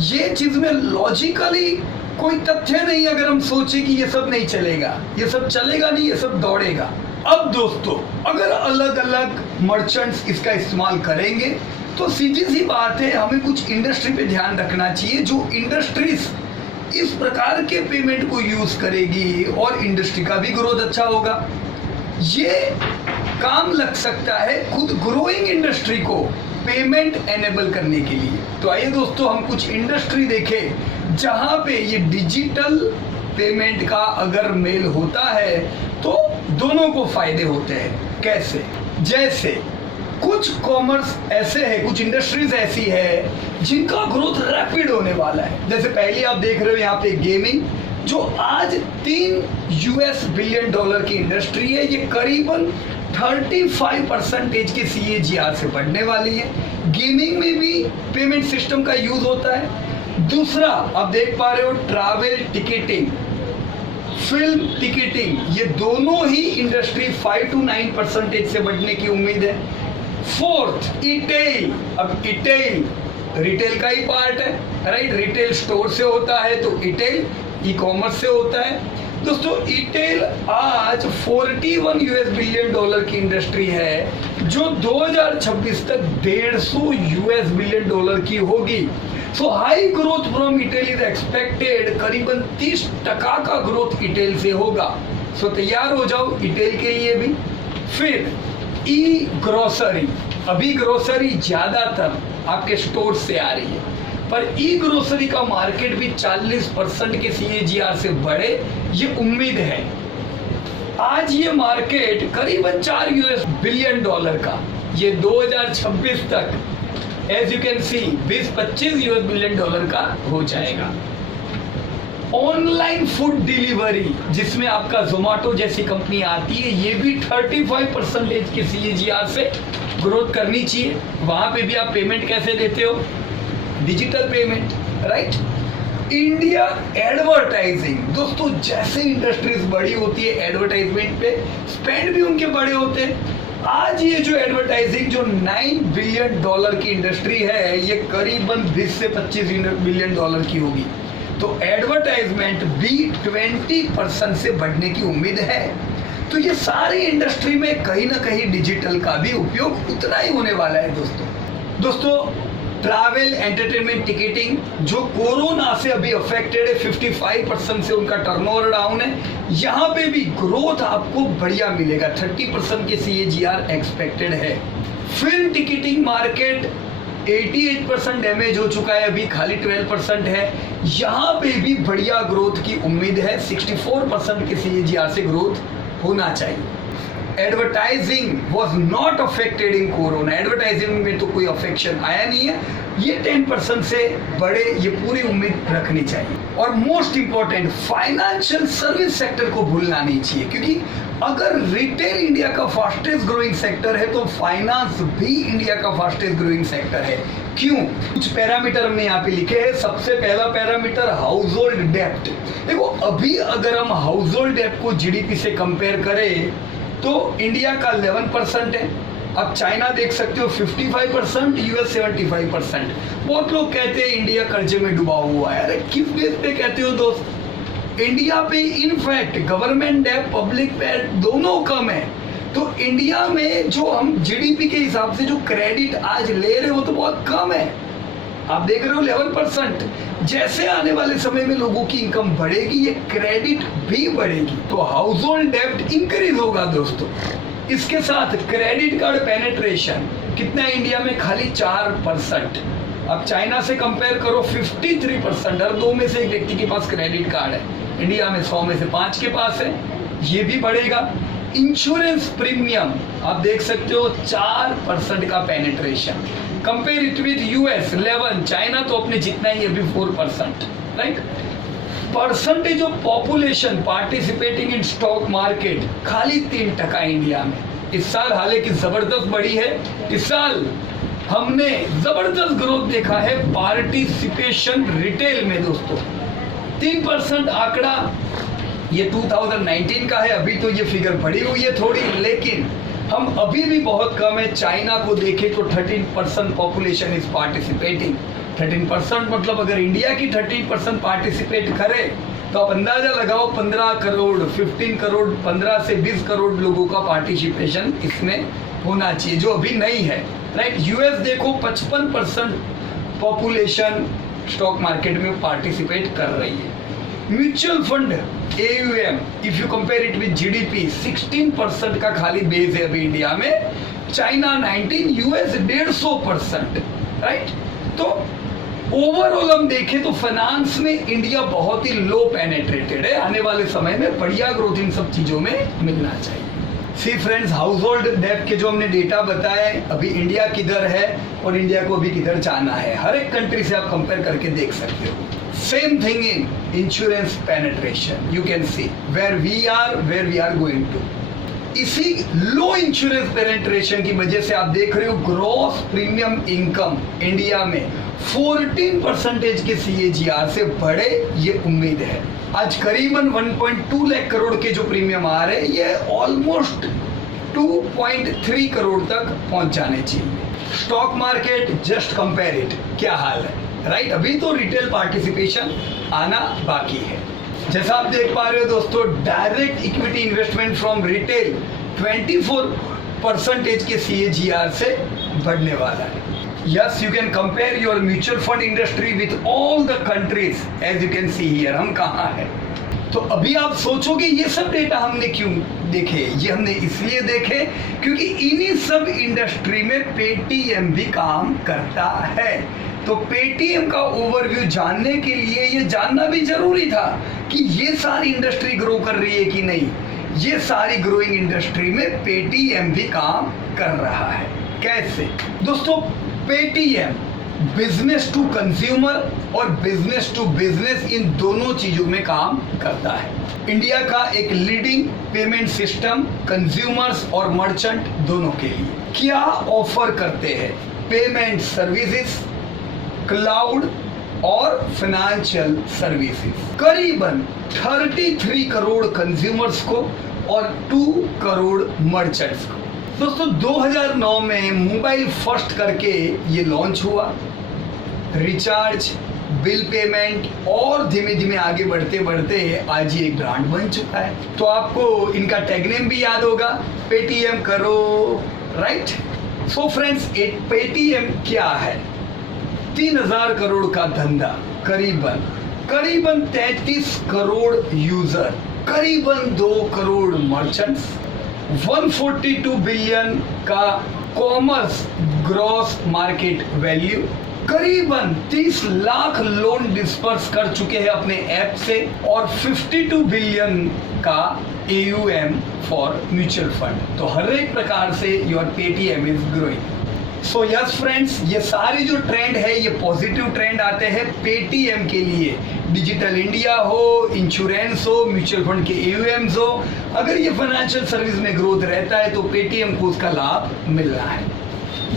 ये चीज में लॉजिकली कोई तथ्य नहीं अगर हम सोचे कि ये सब नहीं चलेगा, ये सब चलेगा नहीं, ये सब दौड़ेगा। अब दोस्तों अगर अलग अलग मर्चेंट्स इसका इस्तेमाल करेंगे तो सीधी सी बात है, हमें कुछ इंडस्ट्री पे ध्यान रखना चाहिए। जो इंडस्ट्रीज इस प्रकार के पेमेंट को यूज करेगी और इंडस्ट्री का भी ग्रोथ अच्छा होगा, ये काम लग सकता है खुद ग्रोइंग इंडस्ट्री को पेमेंट एनेबल करने के लिए। तो आइए दोस्तों हम कुछ इंडस्ट्री देखें जहां पे ये डिजिटल पेमेंट का अगर मेल होता है तो दोनों को फायदे होते हैं। कैसे? जैसे कुछ कॉमर्स ऐसे है, कुछ इंडस्ट्रीज ऐसी है जिनका ग्रोथ रैपिड होने वाला है। जैसे पहले आप देख रहे हो यहाँ पे गेमिंग, जो आज $3 बिलियन की इंडस्ट्री है, ये करीबन 35% के CAGR से बढ़ने वाली है। गेमिंग में भी पेमेंट सिस्टम का यूज होता है। दूसरा आप देख पा रहे हो ट्रैवल टिकटिंग, फिल्म टिकटिंग, ये दोनों ही इंडस्ट्री 5 to 9% से बढ़ने की उम्मीद है। फोर्थ इटेल, अब इटेल रिटेल का ही पार्ट है, राइट? रिटेल स्टोर से होता है तो इटेल ई कॉमर्स से होता है। दोस्तों इटेल आज $41 बिलियन की इंडस्ट्री है जो 2026 तक $150 बिलियन की होगी। So high growth from e-tail is expected, करीबन 30% का ग्रोथ इटेल से होगा। सो तैयार हो जाओ इटेल के लिए भी। फिर ई ग्रोसरी, अभी ग्रोसरी ज्यादातर आपके स्टोर से आ रही है, पर ई ग्रोसरी का मार्केट भी 40% के CAGR से बढ़े ये उम्मीद है। आज ये मार्केट करीबन $4 बिलियन का, ये 2026 तक as you can see $20-25 billion का हो जाएगा। ऑनलाइन फूड डिलीवरी जिसमें आपका जोमेटो जैसी कंपनी आती है, ये भी 35% के CAGR से ग्रोथ करनी चाहिए। वहां पे भी आप पेमेंट कैसे देते हो? Digital payment, right? India advertising, दोस्तों जैसे इंडस्ट्रीज बड़ी होती है एडवर्टाइजमेंट पे स्पेंड भी उनके बड़े होते हैं। आज ये जो एडवर्टाइजिंग जो $9 बिलियन की इंडस्ट्री है, ये करीबन 20 से 25 बिलियन की होगी। तो एडवर्टाइजमेंट भी 20% से बढ़ने की उम्मीद है। तो ये सारी इंडस्ट्री में कहीं ना कहीं डिजिटल का भी उपयोग उतना ही होने वाला है। दोस्तों ट्रैवल एंटरटेनमेंट टिकटिंग जो कोरोना से अभी अफेक्टेड है, 55% से उनका टर्नओवर डाउन है, यहाँ पे भी ग्रोथ आपको बढ़िया मिलेगा, 30% के CAGR एक्सपेक्टेड है। फिल्म टिकटिंग मार्केट 88% डैमेज हो चुका है, अभी खाली 12% है, यहाँ पे भी बढ़िया ग्रोथ की उम्मीद है। 64% के CAGR से ग्रोथ होना चाहिए। Advertising was not affected in corona, advertising में तो कोई अफेक्शन आया नहीं है, ये 10% से बड़े, ये पूरी उम्मीद रखनी चाहिए। और most important financial service sector को भूलना नहीं चाहिए, क्योंकि अगर रिटेल इंडिया का फास्टेस्ट ग्रोइंग सेक्टर है तो फाइनेंस भी इंडिया का फास्टेस्ट ग्रोइंग सेक्टर है। क्यों? कुछ पैरामीटर हमने यहाँ पे लिखे हैं। सबसे पहला पैरामीटर हाउस होल्ड डेप्ट। देखो अभी अगर हम हाउस होल्ड डेप्ट को GDP से कंपेयर करें तो इंडिया का 11% है। अब चाइना देख सकते हो 55%, US 75%। बहुत लोग कहते हैं इंडिया कर्जे में डूबा हुआ है। अरे किस बेस पे कहते हो दोस्त? इंडिया पे in fact government debt, public debt दोनों कम है। तो इंडिया में जो हम GDP के हिसाब से जो क्रेडिट आज ले रहे हो तो बहुत कम है। आप देख रहे हो 11%। जैसे आने वाले समय में लोगों की इनकम बढ़ेगी, ये क्रेडिट भी बढ़ेगी, तो हाउस होल्ड डेब्ट इंक्रीज होगा दोस्तों। इसके साथ क्रेडिट कार्ड पेनिट्रेशन कितना है इंडिया में? खाली 4%। अब चाइना से कंपेयर करो 53%, हर 2 में से एक व्यक्ति के पास क्रेडिट कार्ड है। इंडिया में 100 में से 5 के पास है, ये भी बढ़ेगा। इंश्योरेंस प्रीमियम आप देख सकते हो 4% का penetration, compare it with US 11, China तो अपने जितना ही अभी 4%, right? Percentage of population participating in stock market खाली 3% इंडिया में। इस साल हालांकि जबरदस्त बढ़ी है। इस साल हमने जबरदस्त ग्रोथ देखा है पार्टिसिपेशन रिटेल में दोस्तों। 3% आंकड़ा ये 2019 का है, अभी तो ये फिगर बढ़ी हुई है थोड़ी, लेकिन हम अभी भी बहुत कम है। चाइना को देखें तो 13% पॉपुलेशन इज पार्टिसिपेटिंग। 13% मतलब अगर इंडिया की 13% पार्टिसिपेट करे तो आप अंदाजा लगाओ 15 करोड़ 15 करोड़ 15 से 20 करोड़ लोगों का पार्टिसिपेशन इसमें होना चाहिए, जो अभी नहीं है, राइट। यूएस देखो 55% पॉपुलेशन स्टॉक मार्केट में पार्टिसिपेट कर रही है। Mutual fund AUM if you compare it with GDP 16% का खाली बेस है अभी इंडिया में। China 19, US 150%, right. तो ओवरऑल हम देखें तो फाइनेंस में इंडिया बहुत ही लो पेनेट्रेटेड है। आने वाले समय में बढ़िया ग्रोथ इन सब चीजों में मिलना चाहिए। सी फ्रेंड्स, हाउस होल्ड डेब्ट के जो हमने डेटा बताए, अभी इंडिया किधर है और इंडिया को अभी किधर जाना है, हर एक कंट्री से आप कंपेयर करके देख सकते हो। Same thing in insurance penetration, you can see where we are going to. इसी लो इंश्योरेंस पेनेट्रेशन की वजह से आप देख रहे हो ग्रॉस प्रीमियम इनकम इंडिया में 14% के CAGR से बढ़े, ये उम्मीद है। आज करीबन 1.2 लाख करोड़ के जो प्रीमियम आ रहे हैं, ये ऑलमोस्ट 2.3 करोड़ तक पहुंच जाने चाहिए। Stock market just compare it, क्या हाल है, राइट। अभी तो रिटेल पार्टिसिपेशन आना बाकी है। जैसा आप देख पा रहे हो दोस्तों, direct equity investment from retail 24% के CAGR से बढ़ने वाला है। Yes, you can compare your mutual fund industry with all the countries, as you can see here। हम कहाँ हैं? तो अभी आप सोचोगे ये सब डेटा हमने क्यों देखे? ये हमने इसलिए देखे क्योंकि इन्हीं सब इंडस्ट्री में पेटीएम भी काम करता है। तो पेटीएम का ओवरव्यू जानने के लिए ये जानना भी जरूरी था कि ये सारी इंडस्ट्री ग्रो कर रही है कि नहीं। ये सारी ग्रोइंग इंडस्ट्री में पेटीएम भी काम कर रहा है। कैसे दोस्तों? पेटीएम बिजनेस टू कंज्यूमर और बिजनेस टू बिजनेस, इन दोनों चीजों में काम करता है। इंडिया का एक लीडिंग पेमेंट सिस्टम कंज्यूमर्स और मर्चेंट दोनों के लिए क्या ऑफर करते हैं? पेमेंट सर्विसेज, क्लाउड और फाइनेंशियल सर्विसेज। करीबन 33 करोड़ कंज्यूमर्स को और 2 करोड़ मर्चेंट्स को। दोस्तों 2009 में मोबाइल फर्स्ट करके ये लॉन्च हुआ। रिचार्ज, बिल पेमेंट और धीमे धीमे आगे बढ़ते बढ़ते आज ये एक ब्रांड बन चुका है। तो आपको इनका टैग नेम भी याद होगा, पेटीएम करो, राइट। सो फ्रेंड्स, एक पेटीएम क्या है? 3000 करोड़ का धंधा, करीबन 33 करोड़ यूजर, करीबन 2 करोड़ मर्चेंट्स, 142 बिलियन का कॉमर्स ग्रॉस मार्केट वैल्यू, करीबन 30 लाख लोन डिस्पर्स कर चुके हैं अपने ऐप से, और 52 बिलियन का AUM फॉर म्यूचुअल फंड। तो हर एक प्रकार से your Paytm is growing. So yes friends, ये सारे जो ट्रेंड है ये पॉजिटिव ट्रेंड आते हैं पेटीएम के लिए। डिजिटल इंडिया हो, इंश्योरेंस हो, म्यूचुअल फंड के AUMs हो, अगर ये फाइनेंशियल सर्विस में ग्रोथ रहता है तो पेटीएम को उसका लाभ मिल रहा है।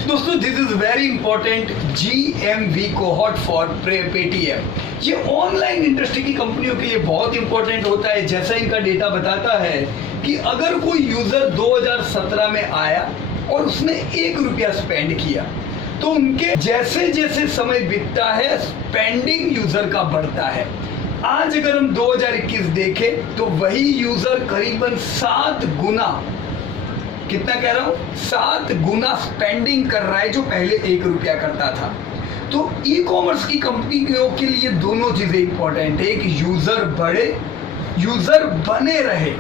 दोस्तों this is very important GMV cohort for Paytm. ये ऑनलाइन इंडस्ट्री की कंपनियों के लिए बहुत इंपॉर्टेंट होता है। जैसा इनका डेटा बताता है कि अगर कोई यूजर 2017 में आया और उसने 1 रुपया स्पेंड किया, तो उनके जैसे जैसे समय बीतता है स्पेंडिंग यूजर का बढ़ता है। आज अगर हम 2021 देखें तो वही यूजर करीबन 7 गुना, कितना कह रहा हूं, 7 गुना स्पेंडिंग कर रहा है जो पहले 1 रुपया करता था। तो ई कॉमर्स की कंपनियों के लिए दोनों चीजें इंपॉर्टेंट है कि यूजर बढ़े, यूजर बने रहे।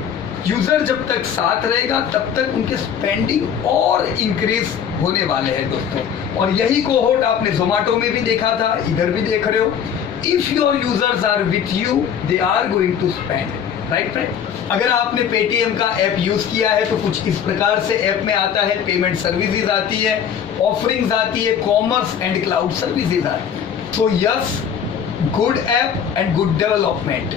यूजर जब तक साथ रहेगा तब तक उनके स्पेंडिंग और इंक्रीज होने वाले हैं दोस्तों। और यही कोहोर्ट आपने जोमेटो में भी देखा था, इधर भी देख रहे हो। If your users are with you they are going to spend, right friend. अगर आपने पेटीएम का ऐप यूज किया है तो कुछ इस प्रकार से ऐप में आता है, पेमेंट सर्विसेज आती है, ऑफरिंग्स आती है, कॉमर्स एंड क्लाउड सर्विसेज आती है। So yes, good app and good development.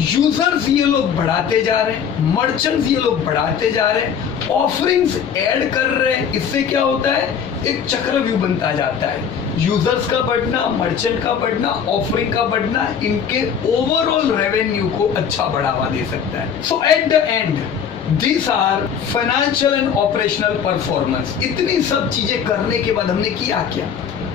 Users ये लोग बढ़ाते जा रहे हैं, मर्चेंट्स ये लोग बढ़ाते जा रहे हैं, ऑफरिंग्स ऐड कर रहे हैं। इससे क्या होता है, एक चक्रव्यूह बनता जाता है। यूजर्स का बढ़ना, मर्चेंट का बढ़ना, ऑफरिंग का बढ़ना इनके ओवरऑल रेवेन्यू को अच्छा बढ़ावा दे सकता है। So at the end this are financial and operational performance. इतनी सब चीजें करने के बाद हमने किया क्या?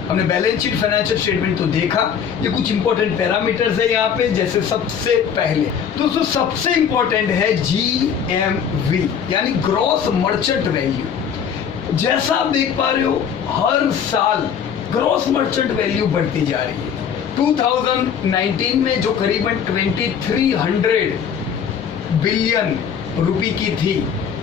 हमने बैलेंस शीट, फाइनेंशियल स्टेटमेंट तो देखा। ये कुछ इंपॉर्टेंट पैरामीटर्स है यहाँ पे। जैसे सबसे पहले दोस्तों सबसे इंपॉर्टेंट है GMV यानी ग्रॉस मर्चेंट वैल्यू। जैसा आप देख पा रहे हो हर साल ग्रॉस मर्चेंट वैल्यू बढ़ती जा रही है। 2019 में जो करीबन 2300 बिलियन रुपए की थी,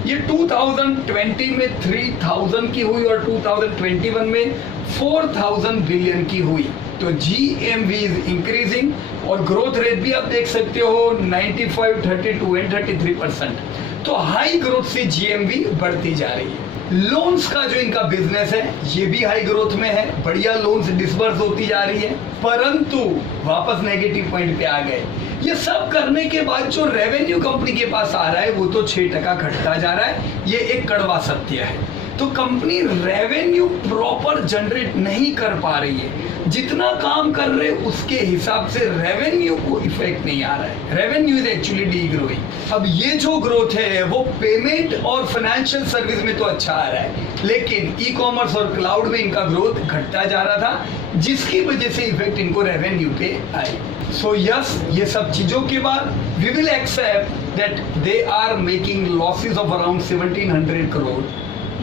ये 2020 में 3000 की हुई और 2021 में 4000 बिलियन की हुई। तो GMV इज इंक्रीजिंग और ग्रोथ रेट भी आप देख सकते हो 95, 32 एंड 33%। तो हाई ग्रोथ से GMV बढ़ती जा रही है। लोन्स का जो इनका बिजनेस है ये भी हाई ग्रोथ में है, बढ़िया लोन्स डिसबर्स होती जा रही है। परंतु वापस नेगेटिव पॉइंट पे आ गए। ये सब करने के बाद जो रेवेन्यू कंपनी के पास आ रहा है वो तो 6% घटता जा रहा है। ये एक कड़वा सत्य है। तो कंपनी रेवेन्यू प्रॉपर जनरेट नहीं कर पा रही है। जितना काम कर रहे उसके हिसाब से रेवेन्यू को इफेक्ट नहीं आ रहा है। Revenue is actually D growing. अब ये जो ग्रोथ है वो पेमेंट और फाइनेंशियल सर्विस में तो अच्छा आ रहा है, लेकिन ई कॉमर्स और क्लाउड में इनका ग्रोथ घटता जा रहा था, जिसकी वजह से इफेक्ट इनको रेवेन्यू पे आई। सो यस, ये सब चीजों के बाद we will accept that they are making losses of around 1700 crore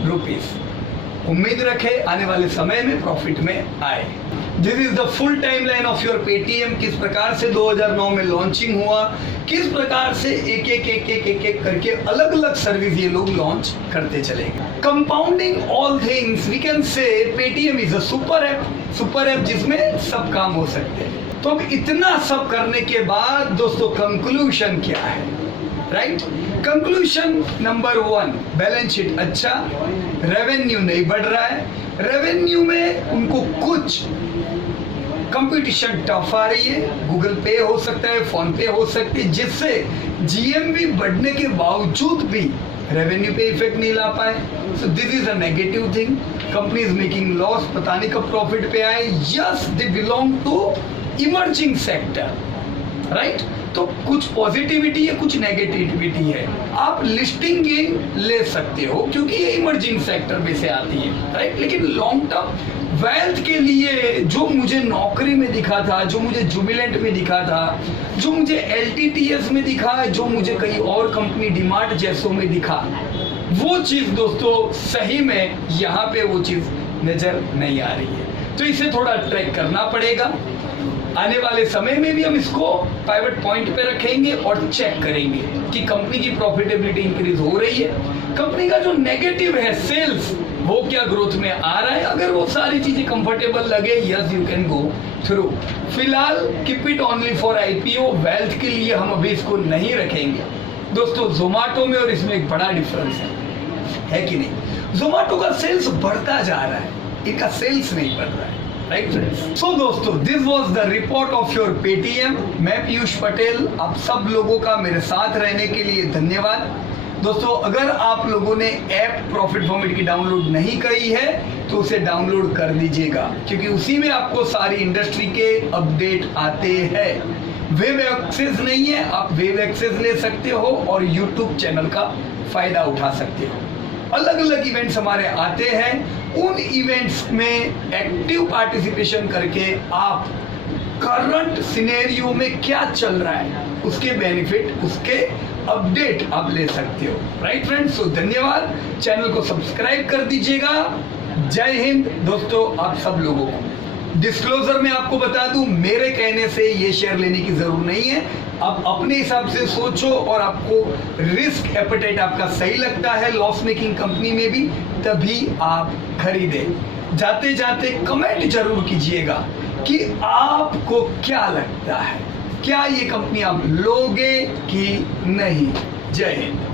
rupees. उम्मीद रखे आने वाले समय में प्रॉफिट में आए। This is the full timeline of your Paytm. किस प्रकार से 2009 में लॉन्चिंग हुआ, किस प्रकार से एक एक करके अलग अलग सर्विस ये लोग लॉन्च करते चलेंगे। Compounding all things we can say Paytm is a super app जिसमें सब काम हो सकते हैं। तो अब इतना सब करने के बाद दोस्तों कंक्लूजन क्या है, right? Conclusion number 1, balance sheet अच्छा, रेवेन्यू नहीं बढ़ रहा है। रेवेन्यू में उनको कुछ कंपटीशन टफ आ रही है, गूगल पे हो सकता है, फोन पे हो सकती है, जिससे GMV बढ़ने के बावजूद भी रेवेन्यू पे इफेक्ट नहीं ला पाए। So this is a negative thing. Company is making loss, पता नहीं कब प्रॉफिट पे आए। Yes, they belong to emerging sector, right? तो कुछ पॉजिटिविटी है, कुछ नेगेटिविटी है। आप लिस्टिंग गेन ले सकते हो क्योंकि ये इमर्जिंग सेक्टर में से आती है, राइट? लेकिन लॉन्ग टर्म वेल्थ के लिए जो मुझे नौकरी में दिखा था, जो मुझे जुबिलेंट में दिखा था, जो मुझे LTTS में दिखा, जो मुझे कई और कंपनी डीमार्ट जैसों में दिखा, वो चीज दोस्तों सही में यहाँ पे वो चीज नजर नहीं आ रही है। तो इसे थोड़ा ट्रैक करना पड़ेगा। आने वाले समय में भी हम इसको पाइवट पॉइंट पे रखेंगे और चेक करेंगे कि कंपनी की प्रॉफिटेबिलिटी इंक्रीज हो रही है, कंपनी का जो नेगेटिव है सेल्स वो क्या ग्रोथ में आ रहा है। अगर वो सारी चीजें कंफर्टेबल लगे, yes you can go through. फिलहाल keep it only for IPO। Wealth के लिए हम अभी इसको नहीं रखेंगे दोस्तों। जोमेटो में और इसमें एक बड़ा डिफरेंस है कि नहीं? जोमेटो का सेल्स बढ़ता जा रहा है, इनका सेल्स नहीं बढ़ रहा है, राइट फ्रेंड्स? सो दोस्तों, this was the report of your Paytm. मैं पीयूष पटेल, आप सब लोगों का मेरे साथ रहने के लिए धन्यवाद। दोस्तों, अगर आप लोगों ने ऐप प्रॉफिट फॉर्मेट की डाउनलोड नहीं करी है तो उसे डाउनलोड कर दीजिएगा, क्योंकि उसी में आपको सारी इंडस्ट्री के अपडेट आते हैं। वेब एक्सेस नहीं है, आप वेब एक्सेस ले सकते हो और यूट्यूब चैनल का फायदा उठा सकते हो। अलग अलग इवेंट्स हमारे आते हैं, उन इवेंट्स में एक्टिव पार्टिसिपेशन करके आप करंट सिनेरियो में क्या चल रहा है उसके बेनिफिट, उसके अपडेट आप ले सकते हो, राइट फ्रेंड्स? सो धन्यवाद, चैनल को सब्सक्राइब कर दीजिएगा। जय हिंद दोस्तों आप सब लोगों को। डिस्क्लोजर में आपको बता दूं, मेरे कहने से ये शेयर लेने की जरूरत नहीं है। आप अपने हिसाब से सोचो और आपको रिस्क एपेटाइट आपका सही लगता है लॉस मेकिंग कंपनी में भी, तभी आप खरीदें। जाते जाते कमेंट जरूर कीजिएगा कि आपको क्या लगता है, क्या ये कंपनी आप लोगे कि नहीं। जय हिंद।